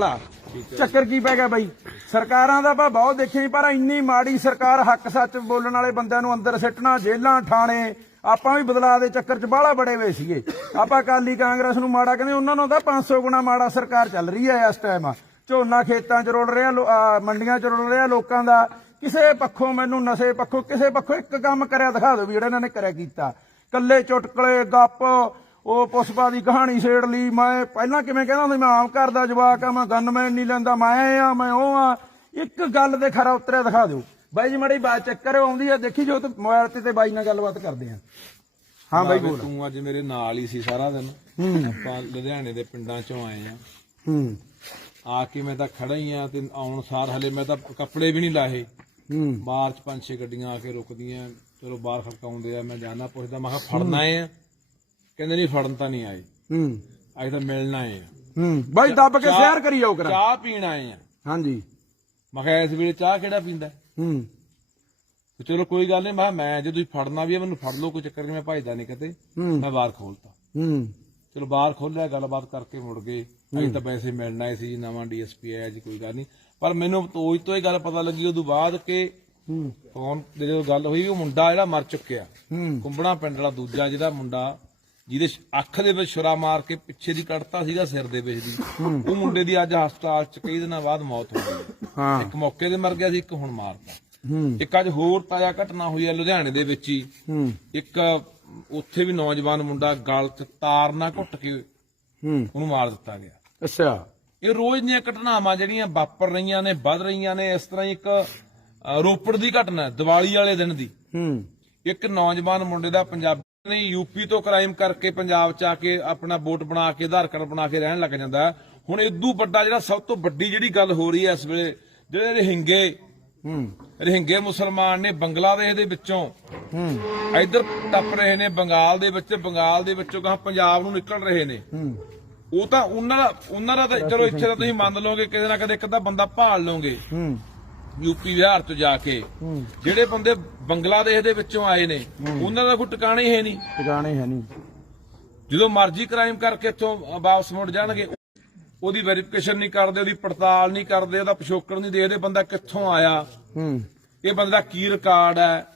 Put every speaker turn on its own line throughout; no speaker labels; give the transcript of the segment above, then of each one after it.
ਲਾ। ਚੱਕਰ ਕੀ ਪੈ ਗਿਆ ਬਾਈ? ਸਰਕਾਰਾਂ ਦਾ ਆਪਾਂ ਬਹੁਤ ਦੇਖੀ ਪਰ ਇੰਨੀ ਮਾੜੀ ਸਰਕਾਰ ਹੱਕ ਸੱਚ ਬੋਲਣ ਵਾਲੇ ਬੰਦਿਆਂ ਨੂੰ ਅੰਦਰ ਸਿੱਟਣਾ, ਜੇਲ੍ਹਾਂ ਥਾਣੇ ਆਪਾਂ ਵੀ ਬਦਲਾਅ ਦੇ ਚੱਕਰ 'ਚ ਬਾਹਲਾ ਬੜੇ ਹੋਏ ਸੀਗੇ। ਆਪਾਂ ਅਕਾਲੀ ਕਾਂਗਰਸ ਨੂੰ ਮਾੜਾ ਕਹਿੰਦੇ, ਉਹਨਾਂ ਨੂੰ ਤਾਂ 500 ਗੁਣਾ ਮਾੜਾ ਸਰਕਾਰ ਚੱਲ ਰਹੀ ਹੈ ਇਸ ਟਾਈਮ ਝੋਨਾ ਖੇਤਾਂ 'ਚ ਰੋਲ ਰਿਹਾ ਮੰਡੀਆਂ 'ਚ ਰੋਲ ਰਿਹਾ ਲੋਕਾਂ ਦਾ। ਕਿਸੇ ਪੱਖੋਂ ਮੈਨੂੰ ਨਸ਼ੇ ਪੱਖੋਂ, ਕਿਸੇ ਪੱਖੋਂ ਇੱਕ ਕੰਮ ਕਰਿਆ ਦਿਖਾ ਦਿਓ ਵੀ ਜਿਹੜਾ ਇਹਨਾਂ ਨੇ ਕਰਿਆ ਕੀਤਾ। ਕੱਲੇ ਚੁਟਕਲੇ, ਗੱਪ ਉਹ ਪੁਸ਼ਪਾ ਦੀ ਕਹਾਣੀ ਛੇੜ ਲਈ। ਮੈਂ ਪਹਿਲਾਂ ਕਿਵੇਂ ਕਹਿੰਦਾ ਹੁੰਦਾ ਸੀ, ਮੈਂ ਆਮ ਘਰ ਦਾ ਜਵਾਕ ਆ ਮੈਂ ਗਨਮੈਨ ਨਹੀਂ ਲੈਂਦਾ ਮੈਂ ਆ ਮੈਂ ਉਹ ਆ। ਇੱਕ ਗੱਲ ਦੇ ਖਰਾ ਉਤਰਿਆ ਦਿਖਾ ਦਿਓ। ਬਾਈ ਜੀ ਮੜੀ ਬਾਤ ਚੈੱਕ ਕਰਿਓ ਆਉਂਦੀ ਆ ਦੇਖੀ ਜੋ ਤੇ ਮੋਬਾਈਲ ਤੇ ਤੇ ਬਾਈ ਨਾਲ ਗੱਲਬਾਤ ਕਰਦੇ ਆ। ਹਾਂ ਬਾਈ ਬੋਲ।
ਤੂੰ ਅੱਜ ਮੇਰੇ ਨਾਲ ਹੀ ਸੀ ਸਾਰਾ ਦਿਨ। ਆਪਾਂ ਲੁਧਿਆਣੇ ਦੇ ਪਿੰਡਾਂ ਚੋਂ ਆਏ ਆ।
ਹੂੰ।
ਆ ਕੇ ਮੈਂ ਤਾਂ ਖੜਾ ਹੀ ਆ ਤੇ ਆਉਣ ਸਾਰ ਹਲੇ ਮੈਂ ਤਾਂ ਕੱਪੜੇ ਵੀ ਨਹੀਂ ਲਾਹੇ
ਹੂੰ।
ਬਾਹਰ ਚ ਪੰਜ ਛੇ ਗੱਡੀਆਂ ਆ ਕੇ ਰੁਕਦੀਆਂ। ਚਲੋ ਬਾਹਰ ਖੜਕਾਉਂਦੇ ਆ ਮੈਂ ਜਾਣਾ ਪੁੱਛਦਾ ਮੈਂ ਕਿਹਾ ਫੜਨਾ ਆ? ਕਹਿੰਦੇ ਨਹੀਂ ਫੜਨ ਤਾਂ ਨਹੀਂ ਆਏ।
ਹੂੰ।
ਅੱਜ ਤਾਂ ਮਿਲਣ ਆਏ ਆ।
ਹੂੰ। ਬਾਈ ਦੱਬ ਕੇ ਸ਼ੇਅਰ ਕਰੀ ਜਾਓ ਕਰਾ।
ਚਾਹ ਪੀਣ ਆਏ ਆ।
ਹਾਂਜੀ।
ਮੈਂ ਕਿਹਾ ਇਸ ਵੇਲੇ ਚਾਹ ਕਿਹੜਾ ਪੀਂਦਾ?
ਹੂੰ।
ਤੇ ਚਲੋ ਕੋਈ ਗੱਲ ਨਹੀਂ ਮੈਂ ਜੇ ਤੁਸੀਂ ਫੜਨਾ ਵੀ ਮੈਨੂੰ ਫੜ ਲਓ ਕੋਈ ਚੱਕਰ ਨਹੀਂ ਮੈਂ ਭਜਦਾ ਨਹੀਂ ਕਿਤੇ। ਮੈਂ ਬਾਹਰ ਖੋਲਤਾ।
ਹੂੰ।
ਚਲੋ ਬਾਹਰ ਖੋਲਿਆ ਗੱਲਬਾਤ ਕਰਕੇ ਮੁੜ ਗਏ। ਅਸੀਂ ਤਾਂ ਵੈਸੇ ਮਿਲਣਾ ਸੀ ਜੀ ਨਵਾਂ ਡੀਐਸਪੀ ਆਇਆ ਜੀ ਕੋਈ ਗੱਲ ਨਹੀਂ। ਪਰ ਮੈਨੂੰ ਤੋਜ ਤੋਂ ਇਹ ਗੱਲ ਪਤਾ ਲੱਗੀ ਉਦੋਂ ਬਾਅਦ ਕਿ
ਹੂੰ।
ਫੋਨ ਜਦੋਂ ਗੱਲ ਹੋਈ ਵੀ ਉਹ ਮੁੰਡਾ ਜਿਹੜਾ ਮਰ ਚੁੱਕਿਆ।
ਹੂੰ।
ਕੁੰਬੜਾ ਪਿੰਡ ਵਾਲਾ ਦੂਜਾ ਜਿਹੜਾ ਮੁੰਡਾ ਜਿਹਦੇ ਅੱਖ ਦੇ ਵਿੱਚ ਛੁਰਾ ਮਾਰ ਕੇ ਪਿੱਛੇ ਦੀ ਕੱਢਤਾ ਸੀਗਾ ਸਿਰ ਦੇ ਵਿੱਚ ਦੀ। ਉਹ ਮੁੰਡੇ ਦੀ ਅੱਜ ਹਸਪਤਾਲ ਚ ਕਈ ਦਿਨਾਂ ਬਾਅਦ ਮੌਤ ਹੋ ਗਈ।
ਹਾਂ।
ਇੱਕ ਮੌਕੇ ਤੇ ਮਰ ਗਿਆ ਸੀ ਇੱਕ ਹੁਣ ਮਾਰਤਾ। ਇੱਕ ਅੱਜ ਹੋਰ ਤਾਜ਼ਾ ਘਟਨਾ ਹੋਈ ਹੈ ਲੁਧਿਆਣੇ ਦੇ ਵਿੱਚ ਹੀ। ਇੱਕ ਉੱਥੇ ਵੀ ਨੌਜਵਾਨ ਮੁੰਡਾ ਗਲ 'ਚ ਤਾਰ ਨਾਲ ਘੁੱਟ ਕੇ ਉਹਨੂੰ ਮਾਰ ਦਿੱਤਾ ਗਿਆ।
ਅੱਛਾ।
ਇਹ ਰੋਜ਼ ਦੀਆਂ ਘਟਨਾਵਾਂ ਜਿਹੜੀਆਂ ਵਾਪਰ ਰਹੀਆਂ ਨੇ ਵੱਧ ਰਹੀਆਂ ਨੇ ਇਸ ਤਰ੍ਹਾਂ ਇੱਕ ਰੋਪੜ ਦੀ ਘਟਨਾ ਦੀਵਾਲੀ ਵਾਲੇ ਦਿਨ ਦੀ।
ਹੂੰ।
ਇੱਕ ਨੌਜਵਾਨ ਮੁੰਡੇ ਦਾ ਪੰਜਾਬੀ ਨੇ ਯੂਪੀ ਤੋਂ ਕ੍ਰਾਈਮ ਕਰਕੇ ਪੰਜਾਬ ਚ ਆ ਕੇ ਆਪਣਾ ਵੋਟ ਬਣਾ ਕੇ ਆਧਾਰ ਕਾਰਡ ਬਣਾ ਕੇ ਰਹਿਣ ਲੱਗ ਜਾਂਦਾ। ਹੁਣ ਇਦੋਂ ਵੱਡਾ ਜਿਹੜਾ ਸਭ ਤੋਂ ਵੱਡੀ ਜਿਹੜੀ ਗੱਲ ਹੋ ਰਹੀ ਹੈ ਇਸ ਵੇਲੇ ਜਿਹੜੇ ਰਹਿੰਗੇ
ਹੂੰ।
ਰਹਿੰਗੇ ਮੁਸਲਮਾਨ ਨੇ ਬੰਗਲਾਦੇਸ਼ ਦੇ ਵਿੱਚੋਂ
ਹੂੰ।
ਇੱਧਰ ਟੱਪ ਰਹੇ ਨੇ ਬੰਗਾਲ ਦੇ ਵਿੱਚ ਬੰਗਾਲ ਦੇ ਵਿੱਚੋਂ ਕਹਾਂ ਪੰਜਾਬ ਨੂੰ ਨਿਕਲ ਰਹੇ ਨੇ।
ਹੂੰ।
ਉਹ ਤਾਂ ਉਹਨਾਂ ਦਾ ਉਹਨਾਂ ਦਾ ਚਲੋ ਇੱਥੇ ਤਾਂ ਤੁਸੀਂ ਮੰਨ ਲਓਗੇ ਕਿਤੇ ਨਾ ਕਦੇ ਇੱਕ ਤਾਂ ਬੰਦਾ ਭਾਲ ਲਓਗੇ।
ਹੂੰ।
ਯੂਪੀ ਬਿਹਾਰ ਤੋਂ ਜਾ ਕੇ ਜਿਹੜੇ ਬੰਦੇ ਬੰਗਲਾਦੇਸ਼ ਦੇ ਵਿੱਚੋਂ ਆਏ ਨੇ ਉਹਨਾਂ ਦਾ ਕੋਈ ਟਿਕਾਣਾ ਹੀ ਹੈ ਨਹੀਂ।
ਟਿਕਾਣੇ ਹੈ ਨਹੀਂ।
ਜਦੋਂ ਮਰਜ਼ੀ ਕ੍ਰਾਈਮ ਕਰਕੇ ਇੱਥੋਂ ਵਾਪਸ ਮੁੜ ਜਾਣਗੇ ਉਹਦੀ ਵੈਰੀਫਿਕੇਸ਼ਨ ਨਹੀਂ ਕਰਦੇ ਉਹਦੀ ਪੜਤਾਲ ਨਹੀਂ ਕਰਦੇ ਉਹਦਾ ਪਿਛੋਕੜ ਨਹੀਂ ਦੇਖਦੇ ਬੰਦਾ ਕਿੱਥੋਂ ਆਇਆ? ਇਹ ਬੰਦੇ ਦਾ ਕੀ ਰਿਕਾਰਡ ਹੈ?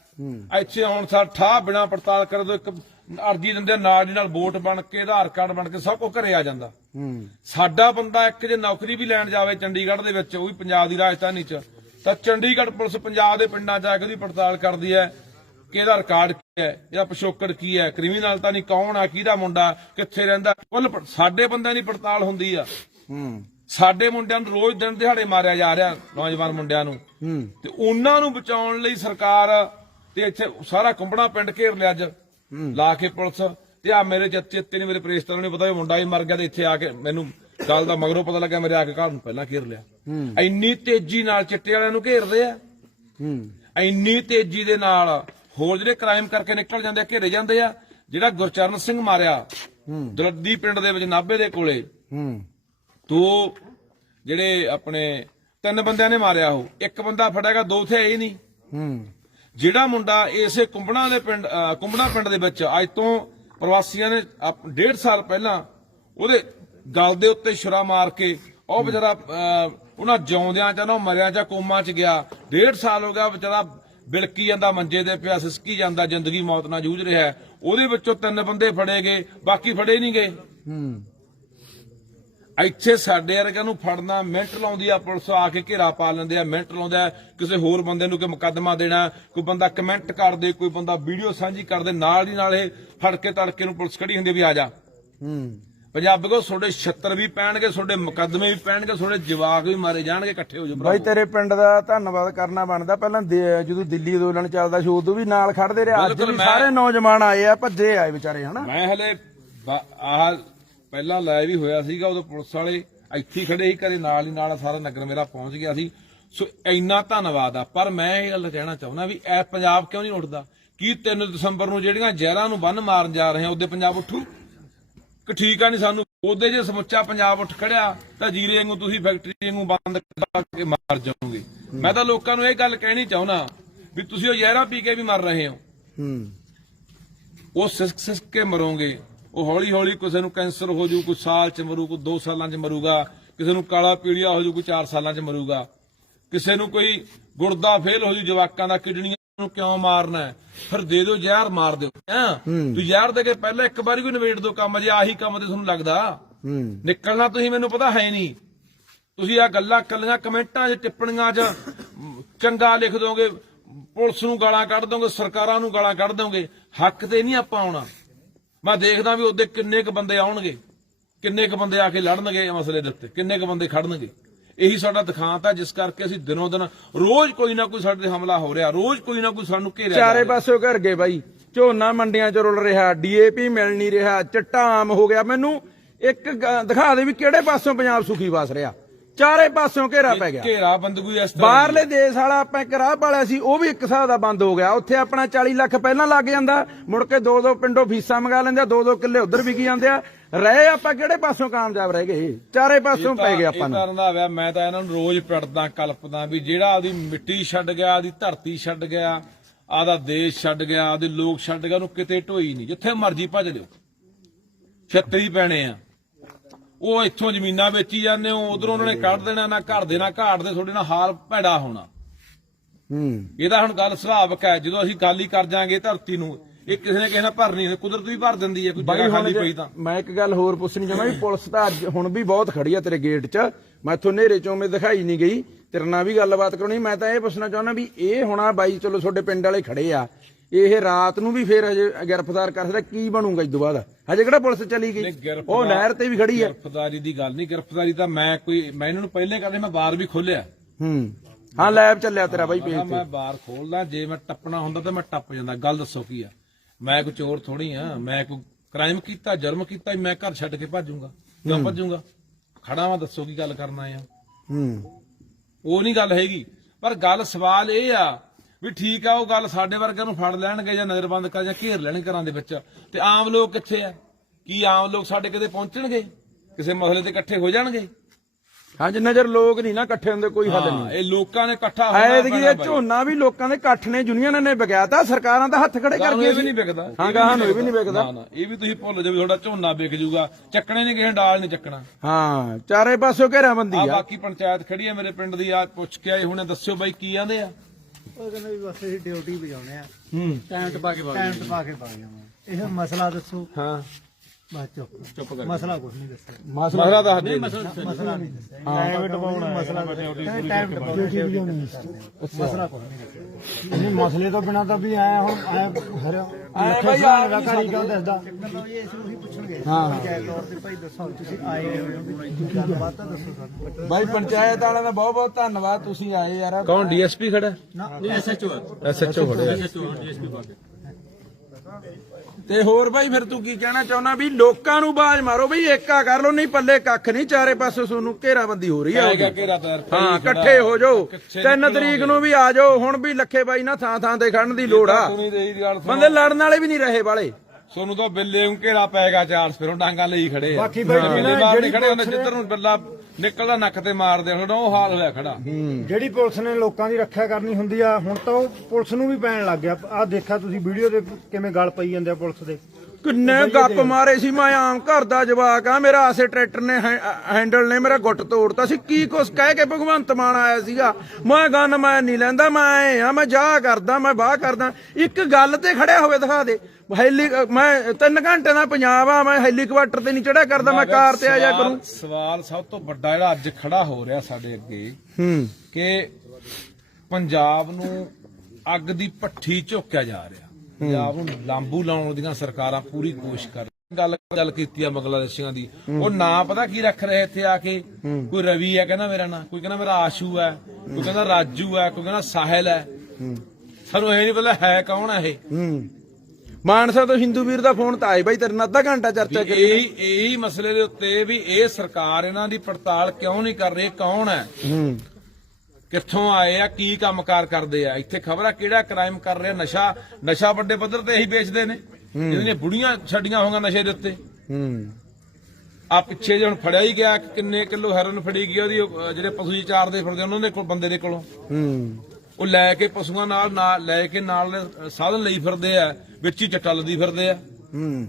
ਇੱਥੇ ਆਉਣ ਸਾਰ ਠਾਹ ਬਿਨਾ ਪੜਤਾਲ ਕਰਦੇ ਤੋਂ ਇੱਕ ਅਰਜੀ ਦਿੰਦੇ ਨਾਲ ਦੀ ਨਾਲ ਵੋਟ ਬਣ ਕੇ ਆਧਾਰ ਕਾਰਡ ਬਣ ਕੇ ਸਭ ਕੁਝ ਘਰੇ ਆ ਜਾਂਦਾ। ਸਾਡਾ ਬੰਦਾ ਇੱਕ ਜੇ ਨੌਕਰੀ ਵੀ ਲੈਣ ਜਾਵੇ ਚੰਡੀਗੜ੍ਹ ਦੇ ਵਿੱਚ ਉਹ ਵੀ ਪੰਜਾਬ ਦੀ ਰਾਜਧਾਨੀ 'ਚ ਤਾਂ ਚੰਡੀਗੜ੍ਹ ਪੁਲਿਸ ਪੰਜਾਬ ਦੇ ਪਿੰਡਾਂ 'ਚ ਆ ਕੇ ਉਹਦੀ ਪੜਤਾਲ ਕਰਦੀ ਹੈ ਕਿ ਇਹਦਾ ਰਿਕਾਰਡ ਕੀ ਹੈ ਇਹਦਾ ਪਿਛੋਕੜ ਕੀ ਹੈ ਕ੍ਰਿਮੀਨਲ ਤਾਂ ਨਹੀਂ ਕੌਣ ਆ ਕਿਹਦਾ ਮੁੰਡਾ ਕਿੱਥੇ ਰਹਿੰਦਾ? ਕੁੱਲ ਸਾਡੇ ਬੰਦਿਆਂ ਦੀ ਪੜਤਾਲ ਹੁੰਦੀ ਆ।
ਹੂੰ।
ਸਾਡੇ ਮੁੰਡਿਆਂ ਨੂੰ ਰੋਜ਼ ਦਿਨ ਦਿਹਾੜੇ ਮਾਰਿਆ ਜਾ ਰਿਹਾ ਨੌਜਵਾਨ ਮੁੰਡਿਆਂ ਨੂੰ। ਤੇ ਉਹਨਾਂ ਨੂੰ ਬਚਾਉਣ ਲਈ ਸਰਕਾਰ ਤੇ ਇੱਥੇ ਸਾਰਾ ਕੁੰਬੜਾ ਪਿੰਡ ਘੇਰ ਲਿਆ ਅੱਜ। ਲਾ ਕੇ ਪੁਲਿਸ ਤੇ ਆ ਮੇਰੇ ਚਿੱਤ- ਨਹੀਂ ਮੇਰੇ ਪ੍ਰੇਸਤਾਂ ਨੂੰ ਪਤਾ ਇਹ ਮੁੰਡਾ ਹੀ ਮਰ ਗਿਆ ਤੇ ਇੱਥੇ ਆ ਕੇ ਮੈਨੂੰ ਗੱਲ ਦਾ ਮਗਰੋਂ ਪਤਾ ਲੱਗਾ ਮੇਰੇ ਆ ਕੇ ਘਰ ਨੂੰ ਪਹਿਲਾਂ ਘੇਰ ਲਿਆ। ਇੰਨੀ ਤੇਜ਼ੀ ਨਾਲ ਚਿੱਟੇ ਵਾਲਿਆਂ ਨੂੰ ਘੇਰਦੇ ਆ। ਇੰਨੀ ਤੇਜ਼ੀ ਦੇ ਨਾਲ ਹੋਰ ਜਿਹੜੇ ਕ੍ਰਾਈਮ ਕਰਕੇ ਨਿਕਲ ਜਾਂਦੇ ਆ ਘੇਰੇ ਜਾਂਦੇ ਆ ਜਿਹੜਾ ਗੁਰਚਰਨ ਸਿੰਘ ਮਾਰਿਆ
ਹੂੰ।
ਦਰਦੀ ਪਿੰਡ ਦੇ ਵਿੱਚ ਨਾਭੇ ਦੇ ਕੋਲੇ ਦੋ ਜਿਹੜੇ ਆਪਣੇ ਤਿੰਨ ਬੰਦਿਆਂ ਨੇ ਮਾਰਿਆ ਉਹ ਇੱਕ ਬੰਦਾ ਫੜਿਆਗਾ ਦੋ ਥੇ ਹੀ ਨਹੀਂ। ਜਿਹੜਾ ਮੁੰਡਾ ਇਸੇ ਕੁੰਬੜਾ ਦੇ ਪਿੰਡ ਕੁੰਬੜਾ ਪਿੰਡ ਦੇ ਵਿੱਚ ਅੱਜ ਤੋਂ ਪ੍ਰਵਾਸੀਆਂ ਨੇ ਆਪ- ਡੇਢ ਸਾਲ ਪਹਿਲਾਂ ਉਹਦੇ ਗਲ ਦੇ ਉੱਤੇ ਛੁਰਾ ਮਾਰ ਕੇ ਉਹ ਵਿਚਾਰਾ ਉਹਨਾਂ ਜਿਉਂਦਿਆਂ ਚ ਨਾ ਮਰਿਆਂ ਚ ਕੋਮਾ ਚ ਗਿਆ। ਡੇਢ ਸਾਲ ਹੋ ਗਿਆ ਵਿਚਾਰਾ ਬਿਲਕੀ ਜਾਂਦਾ ਮੰਜੇ ਤੇ ਪਿਆ ਸਿਸਕੀ ਜਾਂਦਾ ਜ਼ਿੰਦਗੀ ਮੌਤ ਨਾਲ ਜੂਝ ਰਿਹਾ। ਉਹਦੇ ਵਿੱਚੋਂ ਤਿੰਨ ਬੰਦੇ ਫੜੇ ਗਏ ਬਾਕੀ ਫੜੇ ਨਹੀਂ ਗਏ।
ਹੂੰ।
ਇੱਥੇ ਸਾਡੇ ਵਰਗਿਆਂ ਨੂੰ ਫੜਨਾ ਮਿੰਟ ਲਾਉਂਦੀ ਆ ਪੁਲਿਸ ਆ ਕੇ ਘੇਰਾ ਪਾ ਲੈਂਦੇ ਆ ਮਿੰਟ ਲਾਉਂਦਾ ਕਿਸੇ ਹੋਰ ਬੰਦੇ ਨੂੰ ਕਿ ਮੁਕੱਦਮਾ ਦੇਣਾ ਕੋਈ ਬੰਦਾ ਕਮੈਂਟ ਕਰ ਦੇ ਕੋਈ ਬੰਦਾ ਵੀਡੀਓ ਸਾਂਝੀ ਕਰ ਦੇ ਨਾਲ ਦੀ ਨਾਲ ਇਹ ਫੜ ਕੇ ਤੜਕੇ ਨੂੰ ਪੁਲਿਸ ਖੜੀ ਹੁੰਦੀ ਵੀ ਆ ਜਾ।
ਹੂੰ।
ਪੰਜਾਬ ਕੋ ਤੁਹਾਡੇ 76 ਵੀ ਪੈਣਗੇ ਤੁਹਾਡੇ ਮੁਕੱਦਮੇ ਵੀ ਪੈਣਗੇ ਤੁਹਾਡੇ ਜਵਾਕ ਵੀ ਮਾਰੇ ਜਾਣਗੇ ਇਕੱਠੇ ਹੋ ਜਾਓ
ਬਾਈ
ਭਰਾਵੋ।
ਤੇਰੇ ਪਿੰਡ ਦਾ ਧੰਨਵਾਦ ਕਰਨਾ ਬਣਦਾ। ਪਹਿਲਾਂ ਦੇ- ਜਦੋਂ ਦਿੱਲੀ ਅੰਦੋਲਨ ਚੱਲਦਾ ਸੀ ਉਦੋਂ ਵੀ ਨਾਲ ਖੜਦੇ ਰਹੇ। ਅੱਜ
ਬਿਲਕੁਲ
ਵੀ
ਮੈਂ-
ਸਾਰੇ ਨੌਜਵਾਨ ਆਏ ਆ ਭੱਜੇ ਆਏ ਵਿਚਾਰੇ ਹਨਾ?
ਮੈਂ ਹਲੇ ਬ- ਆਹ ਪਹਿਲਾਂ ਲਾਈਵ ਹੀ ਹੋਇਆ ਸੀਗਾ ਉਦੋਂ ਪੁਲਿਸ ਵਾਲੇ ਇੱਥੇ ਹੀ ਖੜੇ ਸੀ ਘਰੇ ਨਾਲ ਹੀ ਨਾਲ ਸਾਰਾ ਨਗਰ ਮੇਰਾ ਪਹੁੰਚ ਗਿਆ ਸੀ। ਸੋ ਇੰਨਾ ਧੰਨਵਾਦ ਆ ਪਰ ਮੈਂ ਇਹ ਗੱਲ ਕਹਿਣਾ ਚਾਹੁੰਦਾ ਵੀ ਇਹ ਪੰਜਾਬ ਕਿਉਂ ਨਹੀਂ ਉੱਠਦਾ? ਕੀ 3 ਦਸੰਬਰ ਨੂੰ ਜਿਹੜੀਆਂ ਜ਼ਹਿਰਾਂ ਨੂੰ ਬੰਨ ਮਾਰਨ ਜਾ ਰਹੇ ਆ ਉਹਦੇ ਪੰਜਾਬ ਉੱਠੂ? ਕਿ ਠੀਕ ਆ ਨਹੀਂ ਸਾਨੂੰ। ਉਹਦੇ ਜੇ ਸਮੁੱਚਾ ਪੰਜਾਬ ਉੱਠ ਖੜਿਆ ਤਾਂ ਜੀਰੇ ਵਾਂਗੂ ਤੁਸੀਂ ਫੈਕਟਰੀ ਵਾਂਗੂ ਬੰਦ ਕਰਕੇ ਮਾਰ ਜਾਓਗੇ। ਮੈਂ ਤਾਂ ਲੋਕਾਂ ਨੂੰ ਇਹ ਗੱਲ ਕਹਿਣੀ ਚਾਹੁੰਦਾ ਵੀ ਤੁਸੀਂ ਉਹ ਜ਼ਹਿਰਾਂ ਪੀ ਕੇ ਵੀ ਮਰ ਰਹੇ ਹੋ। ਉਹ ਸਿਸਕ ਸਿਸਕ ਕੇ ਮਰੋਗੇ। ਉਹ ਹੌਲੀ ਹੌਲੀ ਕਿਸੇ ਨੂੰ ਕੈਂਸਰ ਹੋ ਜੂ ਕੋਈ ਸਾਲ ਚ ਮਰੂ ਕੋਈ 2 ਸਾਲਾਂ ਚ ਮਰੂਗਾ। ਕਿਸੇ ਨੂੰ ਕਾਲਾ ਪੀਲੀਆ ਹੋ ਜੂ ਕੋਈ 4 ਸਾਲਾਂ 'ਚ ਮਰੂਗਾ। ਕਿਸੇ ਨੂੰ ਕੋਈ ਗੁਰਦਾ ਫੇਲ ਹੋ ਜੂ ਜਵਾਕਾਂ ਦਾ ਕਿਡਨੀਆਂ ਨੂੰ ਕਿਉਂ ਮਾਰਨਾ ਹੈ? ਫਿਰ ਦੇ ਦਿਓ ਜ਼ਹਿਰ ਮਾਰ ਦਿਓ। ਹੈਂ? ਤੂੰ ਜ਼ਹਿਰ ਦੇ ਕੇ ਪਹਿਲਾਂ ਇੱਕ ਵਾਰੀ ਕੋਈ ਨਵੇੜ ਦਿਓ ਕੰਮ ਜੇ ਆਹੀ ਕੰਮ ਤੇ ਤੁਹਾਨੂੰ ਲੱਗਦਾ।
ਹੂੰ।
ਨਿਕਲਣਾ ਤੁਸੀਂ ਮੈਨੂੰ ਪਤਾ ਹੈ ਨਹੀਂ। ਤੁਸੀਂ ਆ ਗੱਲਾਂ ਕੱਲੀਆਂ ਕਮੈਂਟਾਂ 'ਚ ਟਿੱਪਣੀਆਂ 'ਚ ਮ, ਚੰਗਾ ਲਿਖ ਦੋਗੇ ਪੁਲਿਸ ਨੂੰ ਗਾਲਾਂ ਕੱਢ ਦੋਗੇ ਸਰਕਾਰਾਂ ਨੂੰ ਗਾਲਾਂ ਕੱਢ ਦੋਗੇ ਹੱਕ ਤੇ ਨਹੀਂ ਆਪਾਂ ਆਉਣਾ। ਮੈਂ ਦੇਖਦਾ ਵੀ ਉਹਦੇ ਕਿੰਨੇ ਕ ਬੰਦੇ ਆਉਣਗੇ ਕਿੰਨੇ ਕ ਬੰਦੇ ਆ ਕੇ ਲੜਨਗੇ ਇਹ ਮਸਲੇ ਦੇ ਉੱਤੇ ਕਿੰਨੇ ਕ ਬੰਦੇ ਖੜਨਗੇ। ਇਹੀ ਸਾਡਾ ਦਿਖਾਂਤ ਆ, ਜਿਸ ਕਰਕੇ ਅਸੀਂ ਦਿਨੋਂ ਦਿਨ ਰੋਜ਼ ਕੋਈ ਨਾ ਕੋਈ ਸਾਡੇ ਤੇ ਹਮਲਾ ਹੋ ਰਿਹਾ, ਰੋਜ਼ ਕੋਈ ਨਾ ਕੋਈ ਸਾਨੂੰ ਘੇਰਿਆ ਜਾ
ਚਾਰੇ
ਰਿਹਾ।
ਪਾਸਿਓਂ ਘਰ ਗਏ ਬਾਈ, ਝੋਨਾ ਮੰਡੀਆਂ 'ਚ ਰੁਲ ਰਿਹਾ, ਡੀਏਪੀ ਮਿਲ ਨਹੀਂ ਰਿਹਾ, ਚਿੱਟਾ ਆਮ ਹੋ ਗਿਆ ਮੈਨੂੰ ਇੱਕ ਗ- ਦਿਖਾ ਦੇ ਵੀ ਕਿਹੜੇ ਪਾਸਿਓਂ ਪੰਜਾਬ ਸੁਖੀ ਵਸ ਰਿਹਾ ਚਾਰੇ ਪਾਸਿਓਂ ਘੇਰਾ ਪੈ ਗਿਆ।
ਘੇਰਾ ਬੰਦਗੂ ਇਸ ਤਰ੍ਹਾਂ
ਬਾਹਰਲੇ ਦੇਸ਼ ਵਾਲਾ ਆਪਾਂ ਇੱਕ ਰਾਹ ਪਾਲਿਆ ਸੀ ਉਹ ਵੀ ਇੱਕ ਹਿਸਾਬ ਦਾ ਬੰਦ ਹੋ ਗਿਆ। ਉੱਥੇ ਆਪਣਾ 40 ਲੱਖ ਪਹਿਲਾਂ ਲੱਗ ਜਾਂਦਾ। ਮੁੜ ਕੇ ਦੋ ਦੋ ਪਿੰਡੋਂ ਫੀਸਾਂ ਮੰਗਾ ਲੈਂਦੇ ਆ ਦੋ ਦੋ ਕਿੱਲੇ ਉਧਰ ਵਿਕੀ ਜਾਂਦੇ ਆ। ਰਹੇ ਆਪਾਂ ਕਿਹੜੇ ਪਾਸੋਂ ਕਾਮਯਾਬ ਰਹਿ ਗਏ? ਚਾਰੇ ਪਾਸੋਂ ਪੈ ਗਏ ਆਪਾਂ ਨੂੰ।
ਕਰਨ ਦਾ ਹੋਇਆ ਮੈਂ ਤਾਂ ਇਹਨਾਂ ਨੂੰ ਰੋਜ਼ ਪਿੜਦਾ ਕਲਪਦਾ ਵੀ ਜਿਹੜਾ ਆਦੀ ਮਿੱਟੀ ਛੱਡ ਗਿਆ ਆਦੀ ਧਰਤੀ ਛੱਡ ਗਿਆ ਆਦਾ ਦੇਸ਼ ਛੱਡ ਗਿਆ ਆਦੇ ਲੋਕ ਛੱਡ ਗਿਆ ਉਹਨੂੰ ਕਿਤੇ ਢੋਈ ਨਹੀਂ ਜਿੱਥੇ ਮਰਜ਼ੀ ਭੱਜ ਲਿਓ। ਛੱਤਰੀ ਪੈਣੇ ਆ। ਉਹ ਇੱਥੋਂ ਜ਼ਮੀਨਾਂ ਵੇਚੀ ਜਾਂਦੇ ਹੋ ਉਧਰੋਂ ਉਹਨਾਂ ਨੇ ਕੱਢ ਦੇਣਾ ਨਾ ਘਰ ਦੇ ਨਾ ਘਾਟ ਦੇ ਤੁਹਾਡੇ ਨਾਲ ਹਾਲ ਭੈੜਾ ਹੋਣਾ।
ਹੂੰ।
ਇਹਦਾ ਹੁਣ ਗੱਲ ਸੁਭਾਵਕ ਹੈ ਜਦੋਂ ਅਸੀਂ ਗੱਲ ਹੀ ਕਰ ਜਾਾਂਗੇ ਧਰਤੀ ਨੂੰ ਇਹ ਕਿਸੇ ਨੇ ਕਿਸੇ ਨਾਲ ਭਰਨੀ ਨਹੀਂ ਕੁਦਰਤ ਵੀ ਭਰ ਦਿੰਦੀ ਹੈ ਕੋਈ ਜਗ੍ਹਾ ਖਾਲੀ ਪਈ ਤਾਂ।
ਮੈਂ ਇੱਕ ਗੱਲ ਹੋਰ ਪੁੱਛਣੀ ਚਾਹੁੰਦਾ ਵੀ ਪੁਲਿਸ ਤਾਂ ਅੱਜ ਹੁਣ ਵੀ ਬਹੁਤ ਖੜੀ ਆ ਤੇਰੇ ਗੇਟ 'ਚ। ਮੈਂ ਇੱਥੋਂ ਨੇਰੇ ਚੋਂ ਮੇ ਦਿਖਾਈ ਨਹੀਂ ਗਈ। ਤੇਰੇ ਨਾਲ ਵੀ ਗੱਲਬਾਤ ਕਰਾਉਣੀ ਮੈਂ ਤਾਂ ਇਹ ਪੁੱਛਣਾ ਚਾਹੁੰਦਾ ਵੀ ਇਹ ਹੋਣਾ ਬਾਈ ਚਲੋ ਤੁਹਾਡੇ ਪਿੰਡ ਵਾਲੇ ਖੜੇ ਆ। ਇਹ ਰਾਤ ਨੂੰ ਵੀ ਫੇਰ ਹਜੇ ਗ੍ਰਿਫਤਾਰ ਕਰ ਸਕਦਾ ਕੀ ਬਣੂਗਾ ਇਸ ਤੋਂ ਬਾਅਦ? ਹਜੇ ਕਿਹੜਾ ਪੁਲਿਸ ਚਲੀ ਗਈ? ਉਹ ਨਹਿਰ ਤੇ ਵੀ ਖੜੀ ਆ।
ਗ੍ਰਿਫਤਾਰੀ ਦੀ ਗੱਲ ਨਹੀਂ ਗ੍ਰਿਫਤਾਰੀ ਤਾਂ ਮੈਂ ਕੋਈ ਮੈਂ ਇਹਨਾਂ ਨੂੰ ਪਹਿਲੇ ਕਹਿੰਦੇ ਮੈਂ ਬਾਰ ਵੀ ਖੋਲਿਆ
ਹੂੰ। ਹਾਂ ਲੈਬ ਚੱਲਿਆ ਤੇਰਾ ਬਾਈ ਪੇਜ ਤੇ।
ਮੈਂ ਬਾਰ ਖੋਲਦਾ ਜੇ ਮੈਂ ਟੱਪਣਾ ਹੁੰਦਾ ਤਾਂ ਮੈਂ ਟੱਪ ਜਾਂਦਾ। ਗੱਲ ਦੱਸੋ ਕੀ ਆ? ਮੈਂ ਕੋਈ ਚੋਰ ਥੋੜੀ ਆ ਮੈਂ ਕੋਈ ਕ੍ਰਾਈਮ ਕੀਤਾ ਜਰਮ ਕੀਤਾ ਮੈਂ ਘਰ ਛੱਡ ਕੇ ਭੱਜੂਗਾ। ਕਿਉਂ ਭੱਜੂਗਾ? ਖੜਾ ਵਾਂ ਦੱਸੋ ਕੀ ਗੱਲ ਕਰਨਾ ਆ।
ਹੂੰ।
ਉਹ ਨਹੀਂ ਗੱਲ ਹੈਗੀ। ਪਰ ਗੱਲ ਸਵਾਲ ਇਹ ਆ ਵੀ ਠੀਕ ਆ ਉਹ ਗੱਲ ਸਾਡੇ ਵਰਗਿਆਂ ਨੂੰ ਫੜ ਲੈਣਗੇ ਜਾਂ ਨਜ਼ਰਬੰਦ ਕਰ ਜਾਂ ਘੇਰ ਲੈਣ ਘਰਾਂ ਦੇ ਵਿੱਚ। ਤੇ ਆਮ ਲੋਕ ਕਿੱਥੇ ਆ? ਕੀ ਆਮ ਲੋਕ ਸਾਡੇ ਕਿਤੇ ਪਹੁੰਚਣਗੇ? ਕਿਸੇ ਮਸਲੇ ਤੇ ਇਕੱਠੇ ਹੋ ਜਾਣਗੇ?
ਹਾਂ ਜਿੰਨਾ ਚਿਰ ਲੋਕ ਨਹੀਂ ਨਾ ਇਕੱਠੇ ਹੁੰਦੇ ਕੋਈ ਹੱਲ ਨਹੀਂ।
ਇਹ ਲੋਕਾਂ ਨੇ ਇਕੱਠਾ ਹੋਣਾ
ਐਤਕੀ
ਪੈਣਾ
ਇਹ। ਝੋਨਾ ਵੀ ਲੋਕਾਂ ਦੇ ਇਕੱਠ ਨੇ ਯੂਨੀਅਨ ਨੇ ਵਿਗਿਆਤਾ ਸਰਕਾਰਾਂ ਦਾ ਹੱਥ ਖੜੇ ਕਰ
ਗਾਹਾਂ ਨੂੰ
ਗਏ
ਇਹ ਵੀ ਨਹੀਂ ਵਿਕਦਾ।
ਹਾਂ ਗਾਹਾਂ ਨੂੰ ਇਹ ਵੀ ਨਹੀਂ ਵਿਕਦਾ।
ਨਾ ਨਾ ਇਹ ਵੀ ਤੁਸੀਂ ਭੁੱਲ ਜਾਓ ਵੀ ਤੁਹਾਡਾ ਝੋਨਾ ਵਿਕ ਜੂਗਾ ਚੱਕਣੇ ਨੇ ਕਿਸੇ ਨੇ ਡਾਲ ਨਹੀਂ ਚੱਕਣਾ।
ਹਾਂ ਚਾਰੇ ਪਾਸੋਂ ਘੇਰਾਬੰਦੀ
ਆ
ਆ।
ਬਾਕੀ ਪੰਚਾਇਤ ਖੜੀ ਆ ਮੇਰੇ ਪਿੰਡ ਦੀ ਆ ਪੁੱਛ ਕੇ ਆਏ ਹੁਣੇ ਦੱਸਿਓ ਬਾਈ ਕੀ ਆਂਦੇ ਆ।
ਉਹ ਕਹਿੰਦੇ ਵੀ ਬਸ ਅਸੀਂ ਡਿਊਟੀ ਵਜਾਉਣੇ ਆ।
ਹੂੰ।
ਟਾਈਮ ਟਪਾ ਕੇ ਟਾਈਮ ਟਪਾ ਕੇ ਪਾ ਜਾਵਾਂ ਇਹ ਮਸਲਾ ਦੱਸੋ।
ਹਾਂ।
ਬਸ ਚੁੱਪ ਚੁੱਪ ਕਰ। ਮਸਲਾ ਕੁਝ ਨਹੀਂ ਦੱਸਿਆ।
ਮਸਲਾ ਦੱਸ ਦੇ
ਮਸਲਾ ਨਹੀਂ ਦੱਸਿਆ। ਟਾਈਮ ਟਪਾਉਣਾ ਮਸਲਾ ਕਹਿੰਦੇ ਟਾਈਮ ਟਪਾਉਣਾ ਡਿਊਟੀ ਵਜਾਉਣੀ ਮਸਲਾ ਕੁਝ ਨਹੀਂ ਦੱਸਿਆ।
ਨਹੀਂ ਮਸਲੇ ਤੋਂ ਬਿਨਾ ਤਾਂ ਵੀ ਆਇਆ ਹੁਣ ਆਇਆ ਹਰ
ਐ ਬਾਈ ਆ
ਦਾ ਕਾਰੀ ਕਿਉਂ ਦੱਸਦਾ?
ਮਤਲਬ ਇਹ ਇਸ ਨੂੰ ਹੀ ਪੁੱਛਣਗੇ ਹਾਂ। ਪੰਚਾਇਤ ਤੌਰ ਤੇ ਭਾਈ ਦੱਸੋ ਤੁਸੀਂ ਆਏ ਹੋ ਗੱਲਬਾਤ ਤਾਂ ਦੱਸੋ ਸਾਨੂੰ।
ਬਾਈ ਪੰਚਾਇਤ ਵਾਲਿਆਂ ਦਾ ਬਹੁਤ ਬਹੁਤ ਧੰਨਵਾਦ ਤੁਸੀਂ ਆਏ ਯਾਰ।
ਕੌਣ ਡੀਐਸਪੀ ਖੜਾ?
ਨਾ ਐਸਐਚਓ
ਐਸਐਚਓ ਖੜਾ
ਤੇ ਹੋਰ ਬਾਈ ਫਿਰ ਤੂੰ ਕੀ ਕਹਿਣਾ ਚਾਹੁੰਦਾ ਵੀ ਲੋਕਾਂ ਨੂੰ ਬਾਜ਼ ਮਾਰੋ ਬਈ ਏਕਾ ਕਰ ਲੋ ਨਹੀਂ ਪੱਲੇ ਕੱਖ ਨਹੀਂ ਚਾਰੇ ਪਾਸੇ ਤੁਹਾਨੂੰ ਘੇਰਾਬੰਦੀ ਹੋ ਰਹੀ ਆ
ਤੈਰ
ਹਾਂ ਇਕੱਠੇ ਹੋ ਜਾਓ। ਤਿੰਨ ਤਰੀਕ ਨੂੰ ਵੀ ਆ ਜਾਓ ਹੁਣ ਵੀ ਲੱਖੇ ਬਾਈ ਨਾ ਥਾਂ ਥਾਂ ਤੇ ਖੜਨ ਦੀ ਲੋੜ ਆ। ਬੰਦੇ ਲੜਨ ਵਾਲੇ ਵੀ ਨਹੀਂ ਰਹੇ ਵਾਲੇ
ਸੋਨੂੰ ਤਾਂ ਬਿੱਲੇ ਨੂੰ ਘੇਰਾ ਪਏਗਾ ਚਾਰ ਫਿਰ ਉਹ ਡਾਂਗਾ ਲਈ ਖੜੇ ਆ।
ਬਾਕੀ ਬਾਈ
ਬਿੱਲੇ
ਜਿਹੜਾ-
ਮਾਰਨੇ
ਜਿਹੜੀ
ਖੜੇ ਹੁੰਦੇ ਜਿੱਧਰ ਨੂੰ ਬੱਲਾ ਨਿਕਲਦਾ ਨੱਕ ਤੇ ਮਾਰਦੇ ਹੁਣ ਉਹ ਹਾਲ ਹੋਇਆ ਖੜਾ।
ਜਿਹੜੀ ਪੁਲਿਸ ਨੇ ਲੋਕਾਂ ਦੀ ਰੱਖਿਆ ਕਰਨੀ ਹੁੰਦੀ ਆ ਹੁਣ ਤਾਂ ਉਹ ਪੁਲਿਸ ਨੂੰ ਵੀ ਪੈਣ ਲੱਗ ਗਿਆ। ਆ ਦੇਖਿਆ ਤੁਸੀਂ ਵੀਡੀਓ ਦੇ ਕਿਵੇਂ ਗਲ ਪਈ ਜਾਂਦੇ ਆ ਪੁਲਿਸ ਦੇ।
ਕਿੰਨੇ ਗੱਪ ਮਾਰੇ ਸੀ ਮੈਂ ਆਮ ਘਰ ਦਾ ਜਵਾਕ ਆ ਮੇਰਾ ਆਸੇ ਟਰੈਕਟਰ ਨੇ ਹੈਂਡਲ ਨੇ ਮੇਰਾ ਗੁੱਟ ਤੋੜਤਾ ਸੀ ਕੀ ਕੁਛ ਕਹਿ ਕੇ ਭਗਵੰਤ ਮਾਨ ਆਇਆ ਸੀਗਾ? ਮੈਂ ਗਨ ਮੈਂ ਨਹੀਂ ਲੈਂਦਾ ਮੈਂ ਆ ਮੈਂ ਜਾ ਕਰਦਾ ਮੈਂ ਬਾਹ ਕਰਦਾ। ਇੱਕ ਗੱਲ ਤੇ ਖੜਿਆ ਹੋਵੇ ਦਿਖਾ ਦੇ। ਹੈਲੀ ਮੈਂ 3 ਘੰਟੇ ਦਾ ਪੰਜਾਬ ਆ ਮੈਂ ਹੈਲੀਕਾਪਟਰ ਤੇ ਨਹੀਂ ਚੜਿਆ ਕਰਦਾ ਮੈਂ ਕਾਰ ਤੇ ਆ ਜਾ ਕਰੂੰ।
ਸਵਾਲ- ਸਵਾਲ ਸਭ ਤੋਂ ਵੱਡਾ ਜਿਹੜਾ ਅੱਜ ਖੜਾ ਹੋ ਰਿਹਾ ਸਾਡੇ ਅੱਗੇ
ਹੂੰ।
ਕਿ ਪੰਜਾਬ ਨੂੰ ਅੱਗ ਦੀ ਭੱਠੀ ਝੋਕਿਆ ਜਾ ਰਿਹਾ। ਪੰਜਾਬ ਨੂੰ ਲਾਂਬੂ ਲਾਉਣ ਦੀਆਂ ਸਰਕਾਰਾਂ ਪੂਰੀ ਕੋਸ਼ਿਸ਼ ਕਰ ਰਹੀਆਂ। ਗੱਲ ਗੱਲ ਕੀਤੀ ਆ ਬੰਗਲਾਦੇਸ਼ੀਆਂ ਦੀ। ਉਹ ਨਾਂ ਪਤਾ ਕੀ ਰੱਖ ਰਹੇ ਇੱਥੇ ਆ ਕੇ? ਕੋਈ ਰਵੀ ਹੈ ਕਹਿੰਦਾ ਮੇਰਾ ਨਾਂ ਕੋਈ ਕਹਿੰਦਾ ਮੇਰਾ ਆਸ਼ੂ ਹੈ ਕੋਈ ਕਹਿੰਦਾ ਰਾਜੂ ਹੈ ਕੋਈ ਕਹਿੰਦਾ ਸਾਹਿਲ ਹੈ। ਸਾਨੂੰ ਇਹ ਨਹੀਂ ਪਤਾ ਹੈ ਕੌਣ ਹੈ ਇਹ।
ਮਾਨਸਾ ਤੋਂ ਹਿੰਦੂ ਵੀਰ ਦਾ ਫੋਨ ਤਾਂ ਆਏ ਬਾਈ ਤੇਰੇ ਨਾਲ ਅੱਧਾ ਘੰਟਾ ਚਰਚਾ ਕਰੀ
ਇਹੀ ਇਹੀ ਮਸਲੇ ਦੇ ਉੱਤੇ ਵੀ ਇਹ ਸਰਕਾਰ ਇਹਨਾਂ ਦੀ ਪੜਤਾਲ ਕਿਉਂ ਨਹੀਂ ਕਰ ਰਹੀ ਕੌਣ ਹੂੰ। ਕਿੱਥੋਂ ਆਏ ਆ ਕੀ ਕੰਮਕਾਰ ਕਰਦੇ ਆ? ਇੱਥੇ ਖਬਰ ਕਿਹੜਾ ਕ੍ਰਾਈਮ ਕਰ ਰਿਹਾ? ਨਸ਼ਾ ਨਸ਼ਾ ਵੱਡੇ ਪੱਧਰ ਤੇ ਇਹੀ ਵੇਚਦੇ ਨੇ। ਜਿਹੜੀਆਂ ਬੁੜੀਆਂ ਛੱਡੀਆਂ ਹੋਈਆਂ ਨਸ਼ੇ ਦੇ ਉੱਤੇ।
ਹੂੰ।
ਆ ਪਿੱਛੇ ਜੇ ਹੁਣ ਫੜਿਆ ਹੀ ਗਿਆ ਕਿੰਨੇ ਕਿਲੋ ਹੈਰੋਨ ਫੜੀ ਗਈ ਉਹਦੀ ਉਹ ਜਿਹੜੇ ਪਸ਼ੂ ਜੀ ਚਾਰਦੇ ਫਿਰਦੇ ਉਹਨਾਂ ਦੇ ਕੋਲ ਬੰਦੇ ਦੇ ਕੋਲੋਂ।
ਹੂੰ।
ਉਹ ਲੈ ਕੇ ਪਸ਼ੂਆਂ ਨਾਲ ਨਾਲ ਲੈ ਕੇ ਨਾਲ ਸਾਧਨ ਲਈ ਫਿਰਦੇ ਆ ਵਿੱਚ ਹੀ ਚੱਟਾ ਲੱਦੀ ਫਿਰਦੇ ਆ।
ਹੂੰ।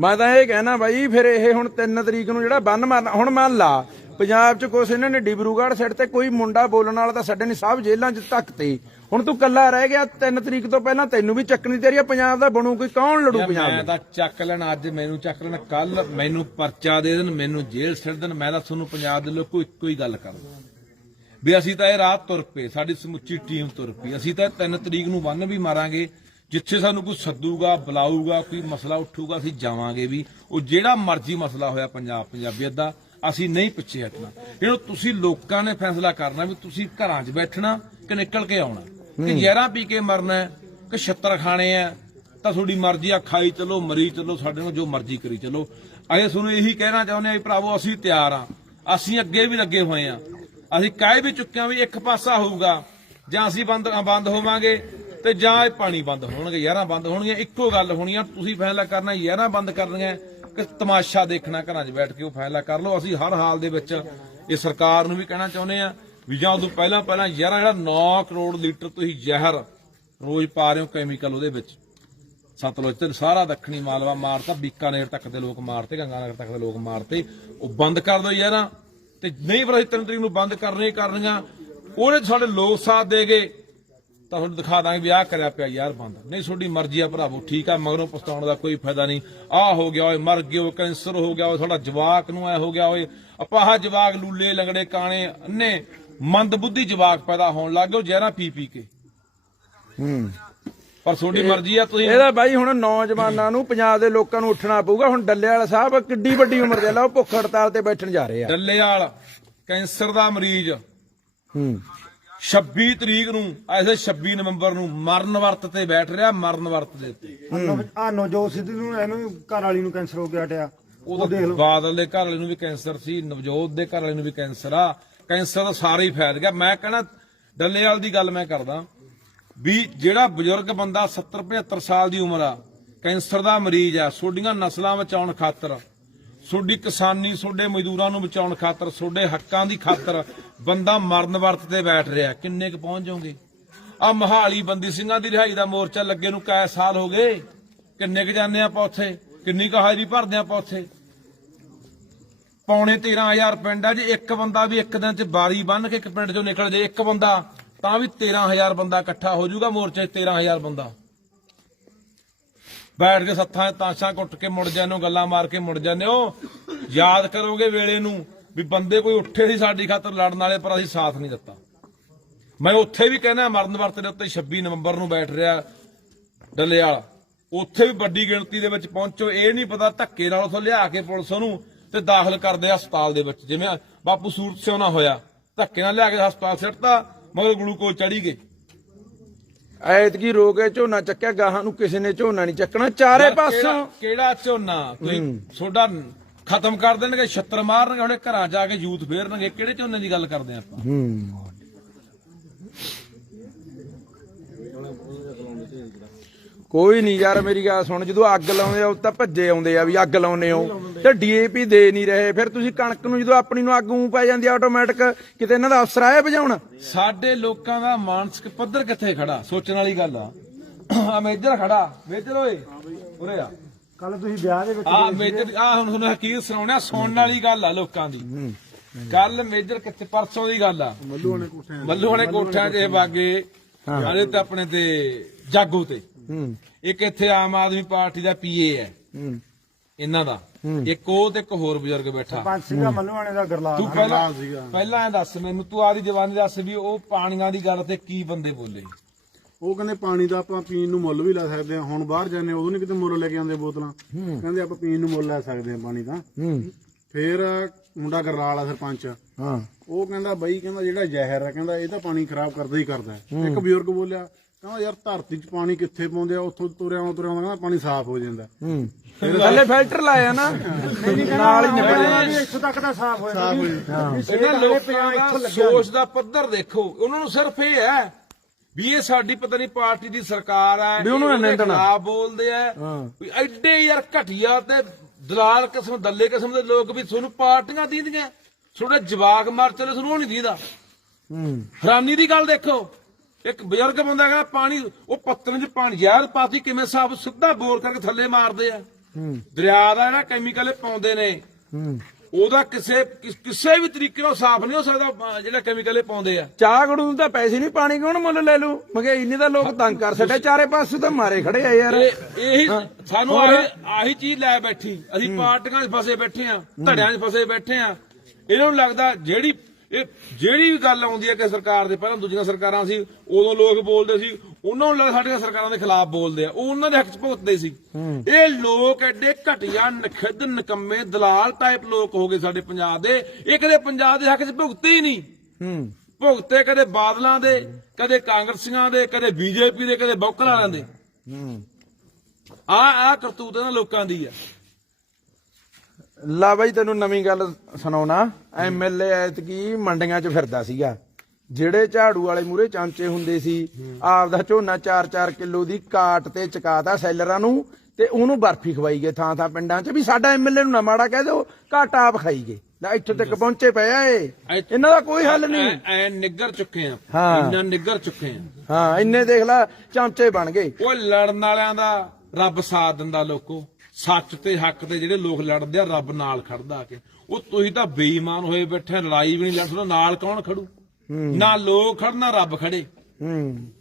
ਮੈਂ ਤਾਂ ਇਹ ਕਹਿਣਾ ਬਾਈ ਫਿਰ ਇਹ ਹੁਣ 3 ਤਰੀਕ ਨੂੰ ਜਿਹੜਾ ਬੰਨ ਮਾਰਨਾ ਹੁਣ ਮੰਨ ਲਾ ਪੰਜਾਬ 'ਚ ਕੁਛ ਇਹਨਾਂ ਨੇ ਡਿਬਰੂਗੜ੍ਹ ਸਾਈਡ ਤੇ ਕੋਈ ਮੁੰਡਾ ਬੋਲਣ ਵਾਲਾ ਤਾਂ ਛੱਡੇ ਨਹੀਂ ਸਭ ਜੇਲ੍ਹਾਂ 'ਚ ਤੱਕ ਤੇ ਹੁਣ ਤੂੰ ਕੱਲਾ ਰਹਿ ਗਿਆ 3 ਤਰੀਕ ਤੋਂ ਪਹਿਲਾਂ ਤੈਨੂੰ ਵੀ ਚੱਕਣੀ ਤੇਰੀ ਆ ਪੰਜਾਬ ਦਾ ਬਣੂ ਕੋਈ ਕੌਣ ਲੜੂ ਪੰਜਾਬ
ਮੈਂ
ਦਾ
ਤਾਂ ਚੱਕ ਲੈਣਾ ਅੱਜ ਮੈਨੂੰ ਚੱਕ ਲੈਣਾ ਕੱਲ ਮੈਨੂੰ ਪਰਚਾ ਦੇ ਦੇਣ ਮੈਨੂੰ ਜੇਲ੍ਹ ਸਿੱਟ ਦੇਣ ਮੈਂ ਤਾਂ ਤੁਹਾਨੂੰ ਪੰਜਾਬ ਦੇ ਲੋਕੋ ਇੱਕੋ ਹੀ ਗੱਲ ਕਰਦਾ। ਵੀ ਅਸੀਂ ਤਾਂ ਇਹ ਰਾਤ ਤੁਰ ਪਏ ਸਾਡੀ ਸਮੁੱਚੀ ਟੀਮ ਤੁਰ ਪਈ ਅਸੀਂ ਤਾਂ 3 ਤਰੀਕ ਨੂੰ ਬੰਨ ਵੀ ਮਾਰਾਂਗੇ ਜਿੱਥੇ ਸਾਨੂੰ ਕੋਈ ਸੱਦੂਗਾ ਬੁਲਾਊਗਾ ਕੋਈ ਮਸਲਾ ਉੱਠੂਗਾ ਅਸੀਂ ਜਾਵਾਂਗੇ ਵੀ। ਉਹ ਜਿਹੜਾ ਮਰਜ਼ੀ ਮਸਲਾ ਹੋਇਆ ਪੰਜਾਬ ਪੰਜਾਬੀਅਤ ਦਾ ਅਸੀਂ ਨਹੀਂ ਪਿੱਛੇ ਹਟਣਾ। ਇਹਨੂੰ ਤੁਸੀਂ ਲੋਕਾਂ ਨੇ ਫੈਸਲਾ ਕਰਨਾ ਵੀ ਤੁਸੀਂ ਘਰਾਂ 'ਚ ਬੈਠਣਾ ਕਿ ਨਿਕਲ ਕੇ ਆਉਣਾ। ਕਿ ਜ਼ਹਿਰਾਂ ਪੀ ਕੇ ਮਰਨਾ ਹੈ, ਕਿ ਛੱਤਰ ਖਾਣੇ ਆ ਤਾਂ ਤੁਹਾਡੀ ਮਰਜ਼ੀ ਆ ਖਾਈ ਚਲੋ ਮਰੀ ਚਲੋ ਸਾਡੇ ਨਾਲ ਜੋ ਮਰਜ਼ੀ ਕਰੀ ਚਲੋ। ਅਸੀਂ ਤੁਹਾਨੂੰ ਇਹੀ ਕਹਿਣਾ ਚਾਹੁੰਦੇ ਆ ਵੀ ਭਰਾਵੋ ਅਸੀਂ ਤਿਆਰ ਆ। ਅਸੀਂ ਅੱਗੇ ਵੀ ਲੱਗੇ ਹੋਏ ਆ। ਅਸੀਂ ਕਹਿ ਵੀ ਚੁੱਕੇ ਆ ਵੀ ਇੱਕ ਪਾਸਾ ਹੋਊਗਾ ਜਾਂ ਅਸੀਂ ਬੰਦ ਬੰਦ ਹੋਵਾਂਗੇ ਤੇ ਜਾਂ ਇਹ ਪਾਣੀ ਬੰਦ ਹੋਣਗੇ ਯਾਰਾਂ ਬੰਦ ਹੋਣਗੀਆਂ। ਇੱਕੋ ਗੱਲ ਹੋਣੀ ਆ ਤੁਸੀਂ ਫੈਸਲਾ ਕਰਨਾ ਯਾਰਾਂ ਬੰਦ ਕਰਨੀਆਂ ਕਿ ਤਮਾਸ਼ਾ ਦੇਖਣਾ ਘਰਾਂ 'ਚ ਬੈਠ ਕੇ ਉਹ ਫੈਸਲਾ ਕਰ ਲਓ। ਅਸੀਂ ਹਰ ਹਾਲ ਦੇ ਵਿੱਚ ਇਹ ਸਰਕਾਰ ਨੂੰ ਵੀ ਕਹਿਣਾ ਚਾਹੁੰਦੇ ਆ ਵੀ ਜਾਂ ਉਦੋਂ ਪਹਿਲਾਂ ਪਹਿਲਾਂ ਯਾਰਾਂ ਜਿਹੜਾ 9 ਕਰੋੜ ਲੀਟਰ ਤੁਸੀਂ ਜ਼ਹਿਰ ਰੋਜ਼ ਪਾ ਰਹੇ ਹੋ ਕੈਮੀਕਲ ਉਹਦੇ ਵਿੱਚ। ਸਤਲੁਜ ਤੇ ਸਾਰਾ ਦੱਖਣੀ ਮਾਲਵਾ ਮਾਰਤਾ, ਬੀਕਾਨੇਰ ਤੱਕ ਦੇ ਲੋਕ ਮਾਰਤੇ, ਗੰਗਾਨਗਰ ਤੱਕ ਦੇ ਲੋਕ ਮਾਰਤੇ। ਉਹ ਬੰਦ ਕਰ ਦਿਓ ਯਾਰਾਂ। ਤੇ ਨਹੀਂ ਪਰ ਅਸੀਂ ਤਿੰਨ ਤਰੀਕ ਨੂੰ ਬੰਦ ਕਰਨੇ ਕਰਨੀਆਂ। ਉਹਨੇ ਸਾਡੇ ਲੋਕ ਸਾਥ ਦੇ ਗਏ। ਤਾਂ ਤੁਹਾਨੂੰ ਦਿਖਾ ਦਾਂਗੇ ਵੀ ਆਹ ਕਰਿਆ ਪਿਆ ਯਾਰ ਬੰਦ। ਨਹੀਂ ਤੁਹਾਡੀ ਮਰਜ਼ੀ ਆ ਭਰਾਵੋ ਠੀਕ ਆ ਮਗਰੋਂ ਪਛਤਾਉਣ ਦਾ ਕੋਈ ਫਾਇਦਾ ਨਹੀਂ। ਆਹ ਹੋ ਗਿਆ ਓਏ ਮਰ ਗਿਆ ਓਏ ਕੈਂਸਰ ਹੋ ਗਿਆ ਓਏ ਤੁਹਾਡਾ ਜਵਾਕ ਨੂੰ ਐ ਹੋ ਗਿਆ ਓਏ ਅਪਾਹ ਜਵਾਕ ਲੂਲੇ ਲੰਗੜੇ ਕਾਣੇ ਅੰਨੇ ਮੰਦ ਬੁੱਧੀ ਜਵਾਕ ਪੈਦਾ ਹੋਣ ਲੱਗ ਗਏ ਜ਼ਹਿਰਾਂ ਪੀ ਪੀ ਕੇ।
ਹੂੰ।
ਪਰ ਤੁਹਾਡੀ ਮਰਜ਼ੀ ਆ ਤੁਸੀਂ
ਇਹਦਾ ਬਾਈ ਹੁਣ ਨੌਜਵਾਨਾਂ ਨੂੰ ਪੰਜਾਬ ਦੇ ਲੋਕਾਂ ਨੂੰ ਉੱਠਣਾ ਪਊਗਾ। ਹੁਣ ਡੱਲੇ ਵਾਲਾ ਸਾਹਿਬ ਕਿੱਡੀ ਵੱਡੀ ਉਮਰ ਦੇ ਲਾ ਉਹ ਭੁੱਖ ਹੜਤਾਲ ਤੇ ਬੈਠਣ ਜਾ ਰਹੇ ਆ।
ਡੱਲੇਵਾਲ ਕੈਂਸਰ ਦਾ ਮਰੀਜ਼।
ਹੂੰ।
26 ਤਰੀਕ ਨੂੰ ਐਸੇ 26 ਨਵੰਬਰ ਨੂੰ ਮਰਨ ਵਰਤ ਤੇ ਬੈਠ ਰਿਹਾ ਮਰਨ ਵਰਤ ਦੇ ਉੱਤੇ।
ਆ ਨਵਜੋਤ ਸਿੱਧੂ ਨੂੰ ਇਹਨੂੰ ਘਰ ਵਾਲੀ ਨੂੰ ਕੈਂਸਰ ਹੋ ਗਿਆ ਟਿਆ
ਉਹ ਦੇਖ ਲਓ। ਬਾਦਲ ਦੇ ਘਰ ਵਾਲੇ ਨੂੰ ਵੀ ਕੈਂਸਰ ਸੀ ਨਵਜੋਤ ਦੇ ਘਰ ਵਾਲੇ ਨੂੰ ਵੀ ਕੈਂਸਰ ਆ। ਕੈਂਸਰ ਤਾਂ ਸਾਰੇ ਹੀ ਫੈਲ ਗਿਆ। ਮੈਂ ਕਹਿੰਦਾ ਡੱਲੇਵਾਲ ਦੀ ਗੱਲ ਮੈਂ ਕਰਦਾ ਵੀ ਜਿਹੜਾ ਬਜ਼ੁਰਗ ਬੰਦਾ 70 75 ਸਾਲ ਦੀ ਉਮਰ ਆ ਕੈਂਸਰ ਦਾ ਮਰੀਜ਼ ਆ ਸੋਡੀਆਂ ਨਸਲਾਂ ਬਚਾਉਣ ਖਾਤਰ। ਤੁਹਾਡੀ ਕਿਸਾਨੀ ਤੁਹਾਡੇ ਮਜ਼ਦੂਰਾਂ ਨੂੰ ਬਚਾਉਣ ਖਾਤਰ ਤੁਹਾਡੇ ਹੱਕਾਂ ਦੀ ਖਾਤਰ ਬੰਦਾ ਮਰਨ ਵਰਤ ਤੇ ਬੈਠ ਰਿਹਾ। ਕਿੰਨੇ ਕੁ ਪਹੁੰਚ ਜਾਓਗੇ? ਆ ਮਹਾਲੀ ਬੰਦੀ ਸਿੰਘਾਂ ਦੀ ਰਿਹਾਈ ਦਾ ਮੋਰਚਾ ਲੱਗੇ ਨੂੰ ਕੈ ਸਾਲ ਹੋ ਗਏ। ਕਿੰਨੇ ਕੁ ਜਾਂਦੇ ਆਪਾਂ ਉੱਥੇ? ਕਿੰਨੀ ਕੁ ਹਾਜ਼ਰੀ ਭਰਦੇ ਆਪਾਂ ਉੱਥੇ? ਪੌਣੇ 13000 ਪਿੰਡ ਆ ਜੇ, ਇੱਕ ਬੰਦਾ ਵੀ ਇੱਕ ਦਿਨ ਚ ਬਾਰੀ ਬੰਨ ਕੇ ਇੱਕ ਪਿੰਡ ਚੋਂ ਨਿਕਲ ਜੇ ਇੱਕ ਬੰਦਾ, ਤਾਂ ਵੀ 13000 ਬੰਦਾ ਇਕੱਠਾ ਹੋ ਜਾਊਗਾ ਮੋਰਚੇ 'ਚ 13000 ਬੰਦਾ। ਬੈਠ ਕੇ ਸੱਥਾਂ 'ਚ ਤਾਸ਼ਾਂ ਕੁੱਟ ਕੇ ਮੁੜ ਜਾਂਦੇ ਹੋ, ਗੱਲਾਂ ਮਾਰ ਕੇ ਮੁੜ ਜਾਂਦੇ ਹੋ। ਯਾਦ ਕਰੋਗੇ ਵੇਲੇ ਨੂੰ ਵੀ ਬੰਦੇ ਕੋਈ ਉੱਠੇ ਸੀ ਸਾਡੀ ਖਾਤਰ ਲੜਨ ਵਾਲੇ, ਪਰ ਅਸੀਂ ਸਾਥ ਨਹੀਂ ਦਿੱਤਾ। ਮੈਂ ਉੱਥੇ ਵੀ ਕਹਿੰਦਾ, ਮਰਨ ਵਰਤ ਦੇ ਉੱਤੇ 26 ਨਵੰਬਰ ਨੂੰ ਬੈਠ ਰਿਹਾ ਡੱਲੇਵਾਲ। ਉੱਥੇ ਵੀ ਵੱਡੀ ਗਿਣਤੀ ਦੇ ਵਿੱਚ ਪਹੁੰਚੋ, ਇਹ ਨਹੀਂ ਪਤਾ ਧੱਕੇ ਨਾਲ ਉਥੋਂ ਲਿਆ ਕੇ ਪੁਲਿਸ ਉਹਨੂੰ ਤੇ ਦਾਖਲ ਕਰਦੇ ਹਸਪਤਾਲ ਦੇ ਵਿੱਚ। ਜਿਵੇਂ ਬਾਪੂ ਸੂਰਤ ਸਿਉਣਾ ਹੋਇਆ, ਧੱਕੇ ਨਾਲ ਲਿਆ ਕੇ ਹਸਪਤਾਲ ਸਿੱਟਤਾ, ਮਗਰ ਗਲੂਕੋਜ਼ ਚੜੀ ਗਏ।
ਐਤਕੀ ਰੋ ਕੇ ਝੋਨਾ ਚੱਕਿਆ ਗਾਹਾਂ ਨੂੰ ਕਿਸੇ ਨੇ ਝੋਨਾ ਨਹੀਂ ਚੱਕਣਾ। ਚਾਰੇ ਪਾਸੋਂ
ਕਿਹੜਾ- ਕਿਹੜਾ ਝੋਨਾ? ਤੁਸੀਂ ਤੁਹਾਡਾ ਖਤਮ ਕਰ ਦੇਣਗੇ ਛੱਤਰ ਮਾਰਨਗੇ ਹੁਣੇ ਘਰਾਂ ਜਾ ਕੇ ਯੂਥ ਫੇਰਨਗੇ। ਕਿਹੜੇ ਝੋਨੇ ਦੀ ਗੱਲ ਕਰਦੇ ਆਪਾਂ?
ਹੂੰ। ਕੋਈ ਨਹੀਂ ਯਾਰ ਮੇਰੀ ਗੱਲ ਸੁਣ ਜਦੋਂ ਅੱਗ ਲਾਉਂਦੇ ਆ ਉਹ ਤਾਂ ਭੱਜੇ ਆਉਂਦੇ ਆ ਵੀ ਅੱਗ ਲਾਉਨੇ ਹੋ। ਤੇ ਡੀਏਪੀ ਦੇ ਨਹੀਂ ਰਹੇ ਫਿਰ ਤੁਸੀਂ ਕਣਕ ਨੂੰ ਜਦੋਂ ਆਪਣੀ ਨੂੰ ਅੱਗ ਉਂ ਪੈ ਜਾਂਦੀ ਆ ਆਟੋਮੈਟਿਕ ਕਿਤੇ ਇਹਨਾਂ ਦਾ ਅਫਸਰ ਆਏ ਵਜਾਉਣ
ਸਾਡੇ ਲੋਕਾਂ ਦਾ ਮਾਨਸਿਕ ਪੱਧਰ ਕਿੱਥੇ ਖੜਾ ਸੋਚਣ ਵਾਲੀ ਗੱਲ ਆ। ਆ ਮੇਜਰ ਖੜਾ ਮੇਜਰ ਓਏ। ਉਰੇ ਆ।
ਕੱਲ ਤੁਸੀਂ ਵਿਆਹ ਦੇ ਵਿੱਚ
ਆ ਮੇਜਰ ਆ ਹੁਣ ਤੁਹਾਨੂੰ ਹਕੀਰ ਸੁਣਾਉਣਿਆ ਸੁਣਨ ਵਾਲੀ ਗੱਲ ਆ ਲੋਕਾਂ ਦੀ। ਕੱਲ ਮੇਜਰ ਕਿੱਥੇ ਪਰਸੋਂ ਦੀ ਗੱਲ ਆ। ਮੱਲੂ ਵਾਲੇ ਕੋਠਿਆਂ ਮੱਲੂ ਵਾਲੇ ਕੋਠਿਆਂ 'ਚ ਇਹ ਬਾਗੇ ਆਲੇ ਤੇ ਆਪਣੇ ਤੇ ਜਾਗੋ ਤੇ।
ਹੂੰ।
ਇੱਕ ਇੱਥੇ ਆਮ ਆਦਮੀ ਪਾਰਟੀ ਦਾ ਪੀਏ ਹੈ।
ਹੂੰ।
ਇਹਨਾਂ ਦਾ। ਇੱਕ ਉਹ ਤੇ ਇੱਕ ਹੋਰ ਬਜ਼ੁਰਗ ਬੈਠਾ।
ਪੰਜ ਸਿੰਘਾ ਮੱਲੂਆਣੇ ਦਾ ਗਰਲਾਲ।
ਤੂੰ ਪਹਿਲਾਂ ਪਹਿਲਾਂ ਇਹ ਦੱਸ ਮੈਨੂੰ ਤੂੰ ਆਦੀ ਜਵਾਨੀ ਦੱਸ ਵੀ ਉਹ ਪਾਣੀਆਂ ਦੀ ਗੱਲ ਤੇ ਕੀ ਬੰਦੇ ਬੋਲੇ?
ਉਹ ਕਹਿੰਦੇ ਪਾਣੀ ਦਾ ਆਪਾਂ ਪੀਣ ਨੂੰ ਮੁੱਲ ਵੀ ਲੈ ਸਕਦੇ ਹਾਂ। ਹੁਣ ਬਾਹਰ ਜਾਂਦੇ ਉਦੋਂ ਨਹੀਂ ਕਿਤੇ ਮੁੱਲ ਲੈ ਕੇ ਆਉਂਦੇ ਬੋਤਲਾਂ। ਕਹਿੰਦੇ ਆਪਾਂ ਪੀਣ ਨੂੰ ਮੁੱਲ ਲੈ ਸਕਦੇ ਹਾਂ ਪਾਣੀ ਦਾ।
ਹੂੰ।
ਫੇਰ ਮੁੰਡਾ ਗਰਲਾਲ ਆ ਸਰਪੰਚ।
ਹਾਂ।
ਉਹ ਕਹਿੰਦਾ ਬਈ ਕਹਿੰਦਾ ਜਿਹੜਾ ਜ਼ਹਿਰ ਹੈ ਕਹਿੰਦਾ ਇਹ ਤਾਂ ਪਾਣੀ ਖਰਾਬ ਕਰਦਾ ਹੀ ਕਰਦਾ ਹੈ। ਇੱਕ ਬਜ਼ੁਰਗ ਬੋਲਿਆ ਕਹਿੰਦਾ ਯਾਰ ਧਰਤੀ 'ਚ ਪਾਣੀ ਕਿੱਥੇ ਪਾਉਂਦੇ ਆ? ਉੱਥੋਂ ਤੁਰਿਆ ਆਉਂ ਤੁਰਿਆ ਆਉਂਦਾ ਕਹਿੰਦਾ ਪਾਣੀ ਸਾਫ਼ ਹੋ ਜਾਂਦਾ।
ਹੂੰ। ਥੱਲੇ ਫਿਲਟਰ ਲਾਇਆ ਨਾ। ਨਾਲ ਹੀ
ਵੀ ਇੱਥੋਂ ਤੱਕ ਤਾਂ ਸਾਫ਼ ਹੋਇਆ
ਇਹਨਾਂ ਲੋਕਾਂ ਦਾ ਸੋਚ ਦਾ ਪੱਧਰ ਦੇਖੋ। ਉਹਨਾਂ ਨੂੰ ਸਿਰਫ ਇਹ ਹੈ ਵੀ ਇਹ ਸਾਡੀ ਪਤਾ ਨਹੀਂ ਪਾਰਟੀ ਦੀ ਸਰਕਾਰ ਹੈ
ਵੀ ਉਹਨੂੰ ਨਿੰਦਣਾ।
ਖਿਲਾਫ ਬੋਲਦੇ ਆ।
ਹਾਂ।
ਵੀ ਐਡੇ ਯਾਰ ਘਟੀਆ ਤੇ ਦਲਾਲ ਕਿਸਮ ਦੱਲੇ ਕਿਸਮ ਦੇ ਲੋਕ ਵੀ ਤੁਹਾਨੂੰ ਪਾਰਟੀਆਂ ਦੀਂਦੀਆਂ। ਤੁਹਾਡਾ ਜਵਾਕ ਮਰ ਚਲੇ ਤੁਹਾਨੂੰ ਉਹ ਨਹੀਂ ਦੀਦਾ।
ਹੂੰ।
ਹੈਰਾਨੀ ਦੀ ਗੱਲ ਦੇਖੋ। ਇੱਕ ਬਜ਼ੁਰਗ ਬੰਦਾ ਕਹਿੰਦਾ ਪਾਣੀ ਉਹ ਪੱਤਨ 'ਚ ਪਾਣੀ ਜ਼ਹਿਰ ਪਾਤੀ ਕਿਵੇਂ ਸਾਫ਼ ਸਿੱਧਾ ਬੋਰ ਕਰਕੇ ਥੱਲੇ ਮਾਰਦੇ ਆ। ਦਰਿਆ ਦਾ ਜਿਹੜਾ ਕੈਮੀਕਲ ਪਾਉਂਦੇ ਨੇ
ਹੂੰ।
ਉਹਦਾ ਕਿਸੇ ਕਿਸ- ਵੀ ਤਰੀਕੇ ਨਾਲ ਸਾਫ਼ ਨਹੀਂ ਹੋ ਸਕਦਾ ਜਿਹੜਾ ਕੈਮੀਕਲ ਇਹ ਪਾਉਂਦੇ ਆ।
ਚਾਹ ਗੜੂ ਨੂੰ ਤਾਂ ਪੈਸੇ ਨਹੀਂ ਪਾਣੀ ਕੌਣ ਮੁੱਲ ਲੈ ਲੂ? ਮਹਿੰਗਾਈ ਨਹੀਂ ਤਾਂ ਲੋਕ ਤੰਗ ਕਰ ਛੱਡੇ ਚਾਰੇ ਪਾਸੇ ਤਾਂ ਮਾਰੇ ਖੜੇ ਆ ਯਾਰ।
ਇਹ ਇਹੀ ਸਾਨੂੰ ਆਹੀ ਆਹੀ ਚੀਜ਼ ਲੈ ਬੈਠੀ। ਅਸੀਂ ਪਾਰਟੀਆਂ 'ਚ ਫਸੇ ਬੈਠੇ ਆ ਧੜਿਆਂ 'ਚ ਫਸੇ ਬੈਠੇ ਆ। ਇਹਨਾਂ ਨੂੰ ਲੱਗਦਾ ਜਿਹੜੀ ਇਹ ਜਿਹੜੀ ਵੀ ਗੱਲ ਆਉਂਦੀ ਹੈ ਕਿ ਸਰਕਾਰ ਦੇ ਪਹਿਲਾਂ ਦੂਜੀਆਂ ਸਰਕਾਰਾਂ ਸੀ ਉਦੋਂ ਲੋਕ ਬੋਲਦੇ ਸੀ ਉਹਨਾਂ ਨੂੰ ਲੱਗਦਾ ਸਾਡੀਆਂ ਸਰਕਾਰਾਂ ਦੇ ਖਿਲਾਫ ਬੋਲਦੇ ਆ। ਉਹ ਉਹਨਾਂ ਦੇ ਹੱਕ 'ਚ ਭੁਗਤਦੇ ਸੀ। ਇਹ ਲੋਕ ਐਡੇ ਘਟੀਆ ਨਖਿੱਧ ਨਿਕੰਮੇ ਦਲਾਲ ਟਾਈਪ ਲੋਕ ਹੋ ਗਏ ਸਾਡੇ ਪੰਜਾਬ ਦੇ। ਇਹ ਕਦੇ ਪੰਜਾਬ ਦੇ ਹੱਕ 'ਚ ਭੁਗਤੇ ਹੀ ਨਹੀਂ।
ਹੂੰ।
ਭੁਗਤੇ ਕਦੇ ਬਾਦਲਾਂ ਦੇ ਕਦੇ ਕਾਂਗਰਸੀਆਂ ਦੇ ਕਦੇ ਬੀਜੇਪੀ ਦੇ ਕਦੇ ਬੌਕਲ ਦੇ।
ਹੂੰ।
ਆ ਆ ਕਰਤੂਤ ਇਹਨਾਂ ਲੋਕਾਂ ਦੀ ਆ।
ਲਾ ਬਾਈ ਤੈਨੂੰ ਨਵੀਂ ਗੱਲ ਸੁਣਾਉਣਾ। ਐਮਐਲਏ ਐਤਕੀ ਮੰਡੀਆਂ 'ਚ ਫਿਰਦਾ ਸੀਗਾ। ਜਿਹੜੇ ਝਾੜੂ ਵਾਲੇ ਮੂਰੇ ਚਾਂਚੇ ਹੁੰਦੇ ਸੀ ਆਪਦਾ ਝੋਨਾ 4-4 ਕਿਲੋ ਦੀ ਕਾਟ ਤੇ ਚਕਾਤਾ ਸੈਲਰਾਂ ਨੂੰ ਤੇ ਉਹਨੂੰ ਬਰਫੀ ਖਵਾਈ ਗਏ ਥਾਂ ਥਾਂ ਪਿੰਡਾਂ 'ਚ ਵੀ ਸਾਡਾ ਐਮਐਲਏ ਨੂੰ ਨਾ ਮਾੜਾ ਕਹਿ ਦਿਓ ਘਾਟ ਆਪ ਖਾਈ ਗਏ। ਲੈ ਇੱਥੋਂ ਤੱਕ ਪਹੁੰਚੇ ਪਏ ਆ ਇਹ। ਇਹਨਾਂ ਦਾ ਕੋਈ ਹੱਲ ਨਹੀਂ।
ਐ ਨਿੱਗਰ ਚੁੱਕੇ ਆ। ਇੰਨਾ ਨਿੱਗਰ ਚੁੱਕੇ ਆ।
ਹਾਂ ਇੰਨੇ ਦੇਖ ਲੈ ਚਾਂਚੇ ਬਣ ਗਏ।
ਉਹ ਲੜਨ ਵਾਲਿਆਂ ਦਾ ਰੱਬ ਸਾਥ ਦਿੰਦਾ ਲੋਕੋ। ਸੱਚ ਤੇ ਹੱਕ ਤੇ ਜਿਹੜੇ ਲੋਕ ਲੜਦੇ ਆ ਰੱਬ ਨਾਲ ਖੜਦਾ ਆ ਕੇ। ਉਹ ਤੁਸੀਂ ਤਾਂ ਬੇਈਮਾਨ ਹੋਏ ਬੈਠੇ ਲੜਾਈ ਵੀ ਨਹੀਂ ਲੜ ਸਕਦਾ ਨਾਲ ਕੌਣ ਖੜੂ? ਨਾ ਲੋਕ ਖੜਨ ਰੱਬ ਖੜੇ।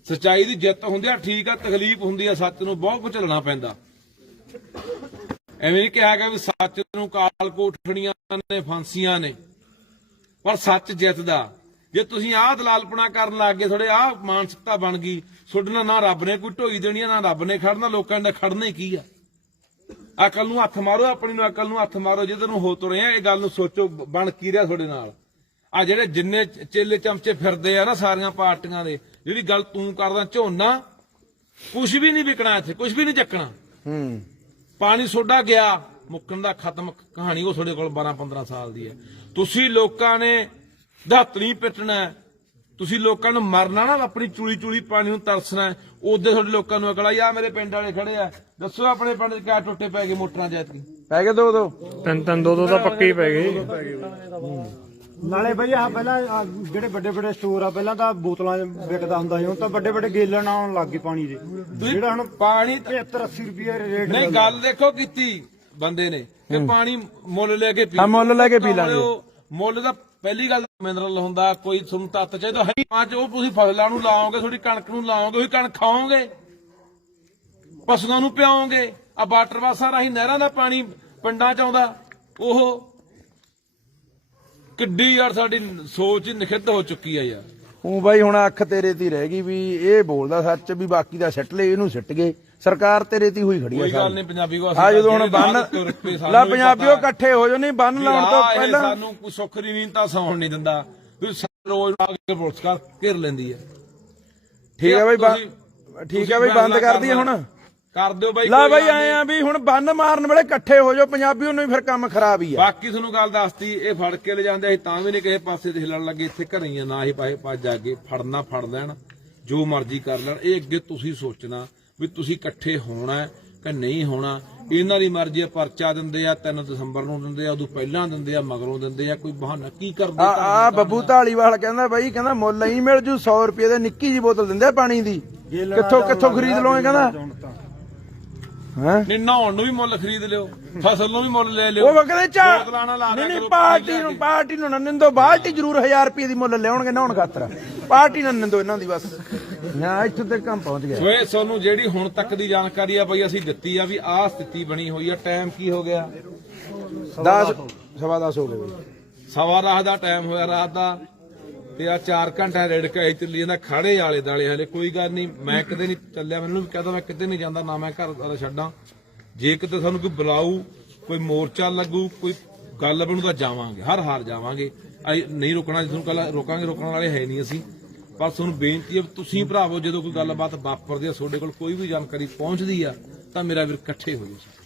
ਸਚਾਈ ਦੀ ਜਿੱਤ ਹੁੰਦੀ ਆ ਠੀਕ ਆ ਤਕਲੀਫ ਹੁੰਦੀ ਆ ਸੱਚ ਨੂੰ ਬਹੁਤ ਕੁਝ ਝੱਲਣਾ ਪੈਂਦਾ। ਐਵੇਂ ਕਿਹਾ ਗਿਆ ਵੀ ਸੱਚ ਨੂੰ ਕਾਲ ਕੋਠੜੀਆਂ ਨੇ ਫਾਂਸੀਆਂ ਨੇ। ਪਰ ਸੱਚ ਜਿੱਤਦਾ। ਜੇ ਤੁਸੀਂ ਆਹ ਦਲਾਲਪਣਾ ਕਰਨ ਲੱਗ ਗਏ ਥੋੜੇ ਆਹ ਮਾਨਸਿਕਤਾ ਬਣ ਗਈ ਤੁਹਾਡੇ ਨਾਲ ਨਾ ਰੱਬ ਨੇ ਕੋਈ ਢੋਈ ਦੇਣੀ ਨਾ ਰੱਬ ਨੇ ਖੜਨਾ ਲੋਕਾਂ ਨੇ ਖੜਨਾ ਹੀ ਕੀ ਆ? ਅਕਲ ਨੂੰ ਹੱਥ ਮਾਰੋ ਆਪਣੀ ਨੂੰ ਅਕਲ ਨੂੰ ਹੱਥ ਮਾਰੋ ਜਿੱਧਰ ਨੂੰ ਹੋ ਤੁਰੇ ਆ ਇਹ ਗੱਲ ਨੂੰ ਸੋਚੋ ਬਣ ਕੀ ਰਿਹਾ ਤੁਹਾਡੇ ਨਾਲ? ਆ ਜਿਹੜੇ ਜਿੰਨੇ ਚੇਲੇ ਚਮਚੇ ਫਿਰਦੇ ਆ ਨਾ ਸਾਰੀਆਂ ਪਾਰਟੀਆਂ ਦੇ ਜਿਹੜੀ ਗੱਲ ਤੂੰ ਕਰਦਾ ਝੋਨਾ ਕੁਝ ਵੀ ਨਹੀਂ ਵਿਕਣਾ ਇੱਥੇ ਕੁਝ ਵੀ ਨਹੀਂ ਚੱਕਣਾ।
ਹੂੰ।
ਪਾਣੀ ਸੋਡਾ ਗਿਆ ਮੁੱਕਣ ਦਾ ਖਤਮ ਕਹਾਣੀ ਉਹ ਤੁਹਾਡੇ ਕੋਲ 12 15 ਸਾਲ ਦੀ ਹੈ। ਤੁਸੀਂ ਲੋਕਾਂ ਨੇ ਧਾਤਰੀ ਪਿੱਟਣਾ। ਤੁਸੀਂ ਲੋਕਾਂ ਨੂੰ ਮਰਨਾ ਨਾ ਆਪਣੀ ਚੂਲੀ ਚੂਲੀ ਪਾਣੀ ਨੂੰ ਤਰਸਣਾ। ਉਹਦੇ ਤੁਹਾਡੇ ਲੋਕਾਂ ਨੂੰ ਅਕਲ ਆ ਮੇਰੇ ਪਿੰਡ ਵਾਲੇ ਖੜੇ ਆ। ਦੱਸੋ ਆਪਣੇ ਪਿੰਡ 'ਚ ਕਿਆ ਟੁੱਟੇ ਪੈ ਗਏ ਮੋਟਰਾਂ ਜੈਤਕੀ
ਪੈ ਗਏ ਦੋ ਦੋ।
ਤਿੰਨ ਤਿੰਨ ਦੋ ਦੋ ਤਾਂ ਪੱਕੇ ਹੀ ਪੈ ਗਏ।
ਨਾਲੇ ਬਈ ਆ ਪਹਿਲਾਂ ਆਹ ਜਿਹੜੇ ਵੱਡੇ ਵੱਡੇ ਸਟੋਰ ਆ ਪਹਿਲਾਂ ਤਾਂ ਬੋਤਲਾਂ 'ਚ ਵਿਕਦਾ ਹੁੰਦਾ ਸੀ ਹੁਣ ਤਾਂ ਵੱਡੇ ਵੱਡੇ ਗੇਲਣ ਆਉਣ ਲੱਗ ਗਏ ਪਾਣੀ ਦੇ। ਜਿਹੜਾ ਹੁਣ
ਪਾਣੀ ਤਾਂ-
75 80 ਰੁਪਏ ਰੇਟ
ਨਹੀਂ ਗੱਲ ਦੇਖੋ ਕੀਤੀ ਬੰਦੇ ਨੇ। ਕਿ ਪਾਣੀ ਮੁੱਲ ਲੈ ਕੇ ਪੀ
ਹਾਂ, ਮੁੱਲ ਲੈ ਕੇ ਪੀ ਲਾਂਗੇ।
ਮੁੱਲ ਦਾ ਪਹਿਲੀ ਗੱਲ ਮਿਨਰਲ ਹੁੰਦਾ, ਕੋਈ ਤੁਹਾਨੂੰ ਤੱਤ ਚਾਹੀਦਾ ਹੈ ਮਾਂ ਚ ਉਹ ਤੁਸੀਂ ਫਸਲਾਂ ਨੂੰ ਲਾਓਗੇ ਥੋੜੀ ਕਣਕ ਨੂੰ ਲਾਓਗੇ, ਉਹੀ ਕਣਕ ਖਾਓਗੇ। ਪਸ਼ੂਆਂ ਨੂੰ ਪਿਆਓਗੇ। ਆ ਵਾਟਰ ਬਾਸਾਂ ਰਾਹੀਂ ਨਹਿਰਾਂ ਦਾ ਪਾਣੀ ਪਿੰਡਾਂ ਚ ਆਉਂਦਾ। ਉਹ ਕਿੱਡੀ ਯਾਰ ਸਾਡੀ ਸੋਚ ਹੀ ਨਿਖਿੱਧ ਹੋ ਚੁੱਕੀ ਆ ਯਾਰ।
ਉਹ ਬਾਈ ਹੁਣ ਅੱਖ ਤੇਰੇ ਤੇ ਰਹਿ ਗਈ ਵੀ ਇਹ ਬੋਲਦਾ ਸੱਚ ਵੀ ਬਾਕੀ ਦਾ ਸੱਟ ਲਏ ਇਹਨੂੰ ਸਿੱਟ ਗਏ। ਸਰਕਾਰ ਤੇਰੇ ਤੇ ਹੀ ਹੋਈ ਖੜੀ ਆ
ਕੋਈ ਗੱਲ ਨਹੀਂ ਪੰਜਾਬੀ ਕੋ
ਆ ਜਦੋਂ ਹੁਣ ਬੰਨ ਲਾ ਪੰਜਾਬੀਓ ਇਕੱਠੇ ਹੋ ਜੋ ਨਹੀਂ ਬੰਨ ਲਾਉਣ ਤੋਂ
ਪਹਿਲਾਂ ਸਾਨੂੰ ਕੋਈ ਸੁੱਖ ਦੀ ਨੀਂਦ ਤਾਂ ਸੌਣ ਨਹੀਂ ਦਿੰਦਾ। ਸਾਨੂੰ ਰੋਜ਼ ਆ ਕੇ ਪੁਲਿਸ ਕਰ ਘੇਰ ਲੈਂਦੀ ਹੈ
ਠੀਕ ਹੈ ਬਾਈ ਠੀਕ ਹੈ ਬਾਈ ਬੰਦ ਕਰ ਦਈਏ ਹੁਣ।
ਕਰ ਦਿਓ ਬਾਈ
ਲਾ ਬਾਈ ਆਏ ਆ ਵੀ ਹੁਣ ਬੰਨ ਮਾਰਨ ਵੇਲੇ ਇਕੱਠੇ ਹੋ ਜਾਓ ਪੰਜਾਬੀਓ ਨੂੰ ਵੀ ਫਿਰ ਕੰਮ ਖਰਾਬ ਹੀ ਆ।
ਬਾਕੀ ਤੁਹਾਨੂੰ ਗੱਲ ਦੱਸਤੀ ਇਹ ਫੜ ਕੇ ਲੈ ਜਾਂਦੇ ਅਸੀਂ ਤਾਂ ਵੀ ਨਹੀਂ ਕਿਸੇ ਪਾਸੇ ਤੇ ਹਿਲਣ ਲੱਗੇ ਇੱਥੇ ਘਰੇ ਨਾ ਹੀ ਪਾਏ ਭੱਜ ਜਾ ਕੇ ਫੜਨਾ ਫੜ ਲੈਣ ਜੋ ਮਰਜ਼ੀ ਕਰ ਲੈਣ। ਇਹ ਅੱਗੇ ਤੁਸੀਂ ਸੋਚਣਾ। ਵੀ ਤੁਸੀਂ ਇਕੱਠੇ ਹੋਣਾ ਹੈ ਕਿ ਨਹੀਂ ਹੋਣਾ। ਇਹਨਾਂ ਦੀ ਮਰਜ਼ੀ ਆ ਪਰਚਾ ਦਿੰਦੇ ਆ 3 ਦਸੰਬਰ ਨੂੰ ਦਿੰਦੇ ਆ ਉਦੋਂ ਪਹਿਲਾਂ ਦਿੰਦੇ ਆ ਮਗਰੋਂ ਦਿੰਦੇ ਆ ਕੋਈ ਬਹਾਨਾ ਕੀ ਕਰਦੇ
ਆ ਆ ਬੱਬੂ ਢਾਲੀਵਾਲ ਕਹਿੰਦਾ ਬਾਈ ਕਹਿੰਦਾ ਮੁੱਲ ਹੀ ਮਿਲ ਜੂ 100 ਰੁਪਏ ਦੇ ਨਿੱਕੀ ਜੀ ਬੋਤਲ ਦਿੰਦੇ ਆ ਪਾਣੀ ਦੀ। ਕਿੱਥੋਂ ਕਿੱਥੋਂ ਖਰੀਦ ਲਓਗੇ ਕਹਿੰਦਾ। ਹੈ?
ਨਹੀਂ ਨਹਾਉਣ ਨੂੰ ਵੀ ਮੁੱਲ ਖਰੀਦ ਲਿਓ ਫਸਲ ਨੂੰ ਵੀ ਮੁੱਲ ਲੈ ਲਿਓ।
ਉਹ ਕਹਿੰਦੇ ਚਾ
ਬੋਤਲਾਂ ਨਾਲ ਲਾ
ਨਹੀਂ ਨਹੀਂ ਪਾਰਟੀ ਨੂੰ ਪਾਰਟੀ ਨੂੰ ਨਾ ਨਿੰਦੋ ਬਾਲਟੀ ਜ਼ਰੂਰ 1000 ਰੁਪਏ ਦੀ ਮੁੱਲ ਲਿਆਉਣਗੇ ਨਹਾਉਣ ਖਾਤਰ। ਪਾਰਟੀ ਨਾਲ ਨਿੰਦੋ ਇਹਨਾਂ ਦੀ ਬਸ। ਨਾ ਇੱਥੇ ਤੱਕ ਕੰਮ ਪਹੁੰਚ ਗਿਆ।
ਸੋਏ ਤੁਹਾਨੂੰ ਜਿਹੜੀ ਹੁਣ ਤੱਕ ਦੀ ਜਾਣਕਾਰੀ ਆ ਬਈ ਅਸੀਂ ਦਿੱਤੀ ਆ ਵੀ ਆਹ ਸਥਿਤੀ ਬਣੀ ਹੋਈ ਆ ਟਾਈਮ ਕੀ ਹੋ ਗਿਆ?
10 ਸਵਾ 10 ਹੋ ਗਏ ਬਾਈ।
ਸਵਾ ਰਾਤ ਦਾ ਟਾਈਮ ਹੋਇਆ ਰਾਤ ਦਾ। ਤੇ ਆ 4 ਘੰਟੇ ਰੇੜ ਕੇ ਆਈ ਚੱਲੀ ਜਾਂਦਾ, ਖਾੜੇ ਵਾਲੇ ਦਾਲੇ ਹਲੇ, ਕੋਈ ਗੱਲ ਨਹੀਂ, ਮੈਂ ਕਿਤੇ ਨਹੀਂ ਚੱਲਿਆ, ਮੈਨੂੰ ਵੀ ਕਹਦਾ ਮੈਂ ਕਿਤੇ ਨਹੀਂ ਜਾਂਦਾ, ਨਾ ਮੈਂ ਘਰ ਦਾ ਛੱਡਾਂ। ਜੇ ਕਿਤੇ ਸਾਨੂੰ ਕੋਈ ਬੁਲਾਊ, ਕੋਈ ਮੋਰਚਾ ਲੱਗੂ, ਕੋਈ ਗੱਲ ਬਣੂ ਤਾਂ ਜਾਵਾਂਗੇ, ਹਰ ਹਾਰ ਜਾਵਾਂਗੇ। ਅਸੀਂ ਨਹੀਂ ਰੁਕਣਾ ਜਿਹਨੂੰ ਕੱਲ ਰੋਕਾਂਗੇ, ਰੋਕਣ ਵਾਲੇ ਹੈ ਨਹੀਂ ਅਸੀਂ। ਪਰ ਤੁਹਾਨੂੰ ਬੇਨਤੀ ਹੈ, ਤੁਸੀਂ ਭਰਾਵੋ, ਜਦੋਂ ਕੋਈ ਗੱਲਬਾਤ ਵਾਪਰਦੀ ਆ ਤੁਹਾਡੇ ਕੋਲ ਕੋਈ ਵੀ ਜਾਣਕਾਰੀ ਪਹੁੰਚਦੀ ਆ, ਤਾਂ ਮੇਰਾ ਵੀਰ ਇਕੱਠੇ ਹੋ ਜਾਓ।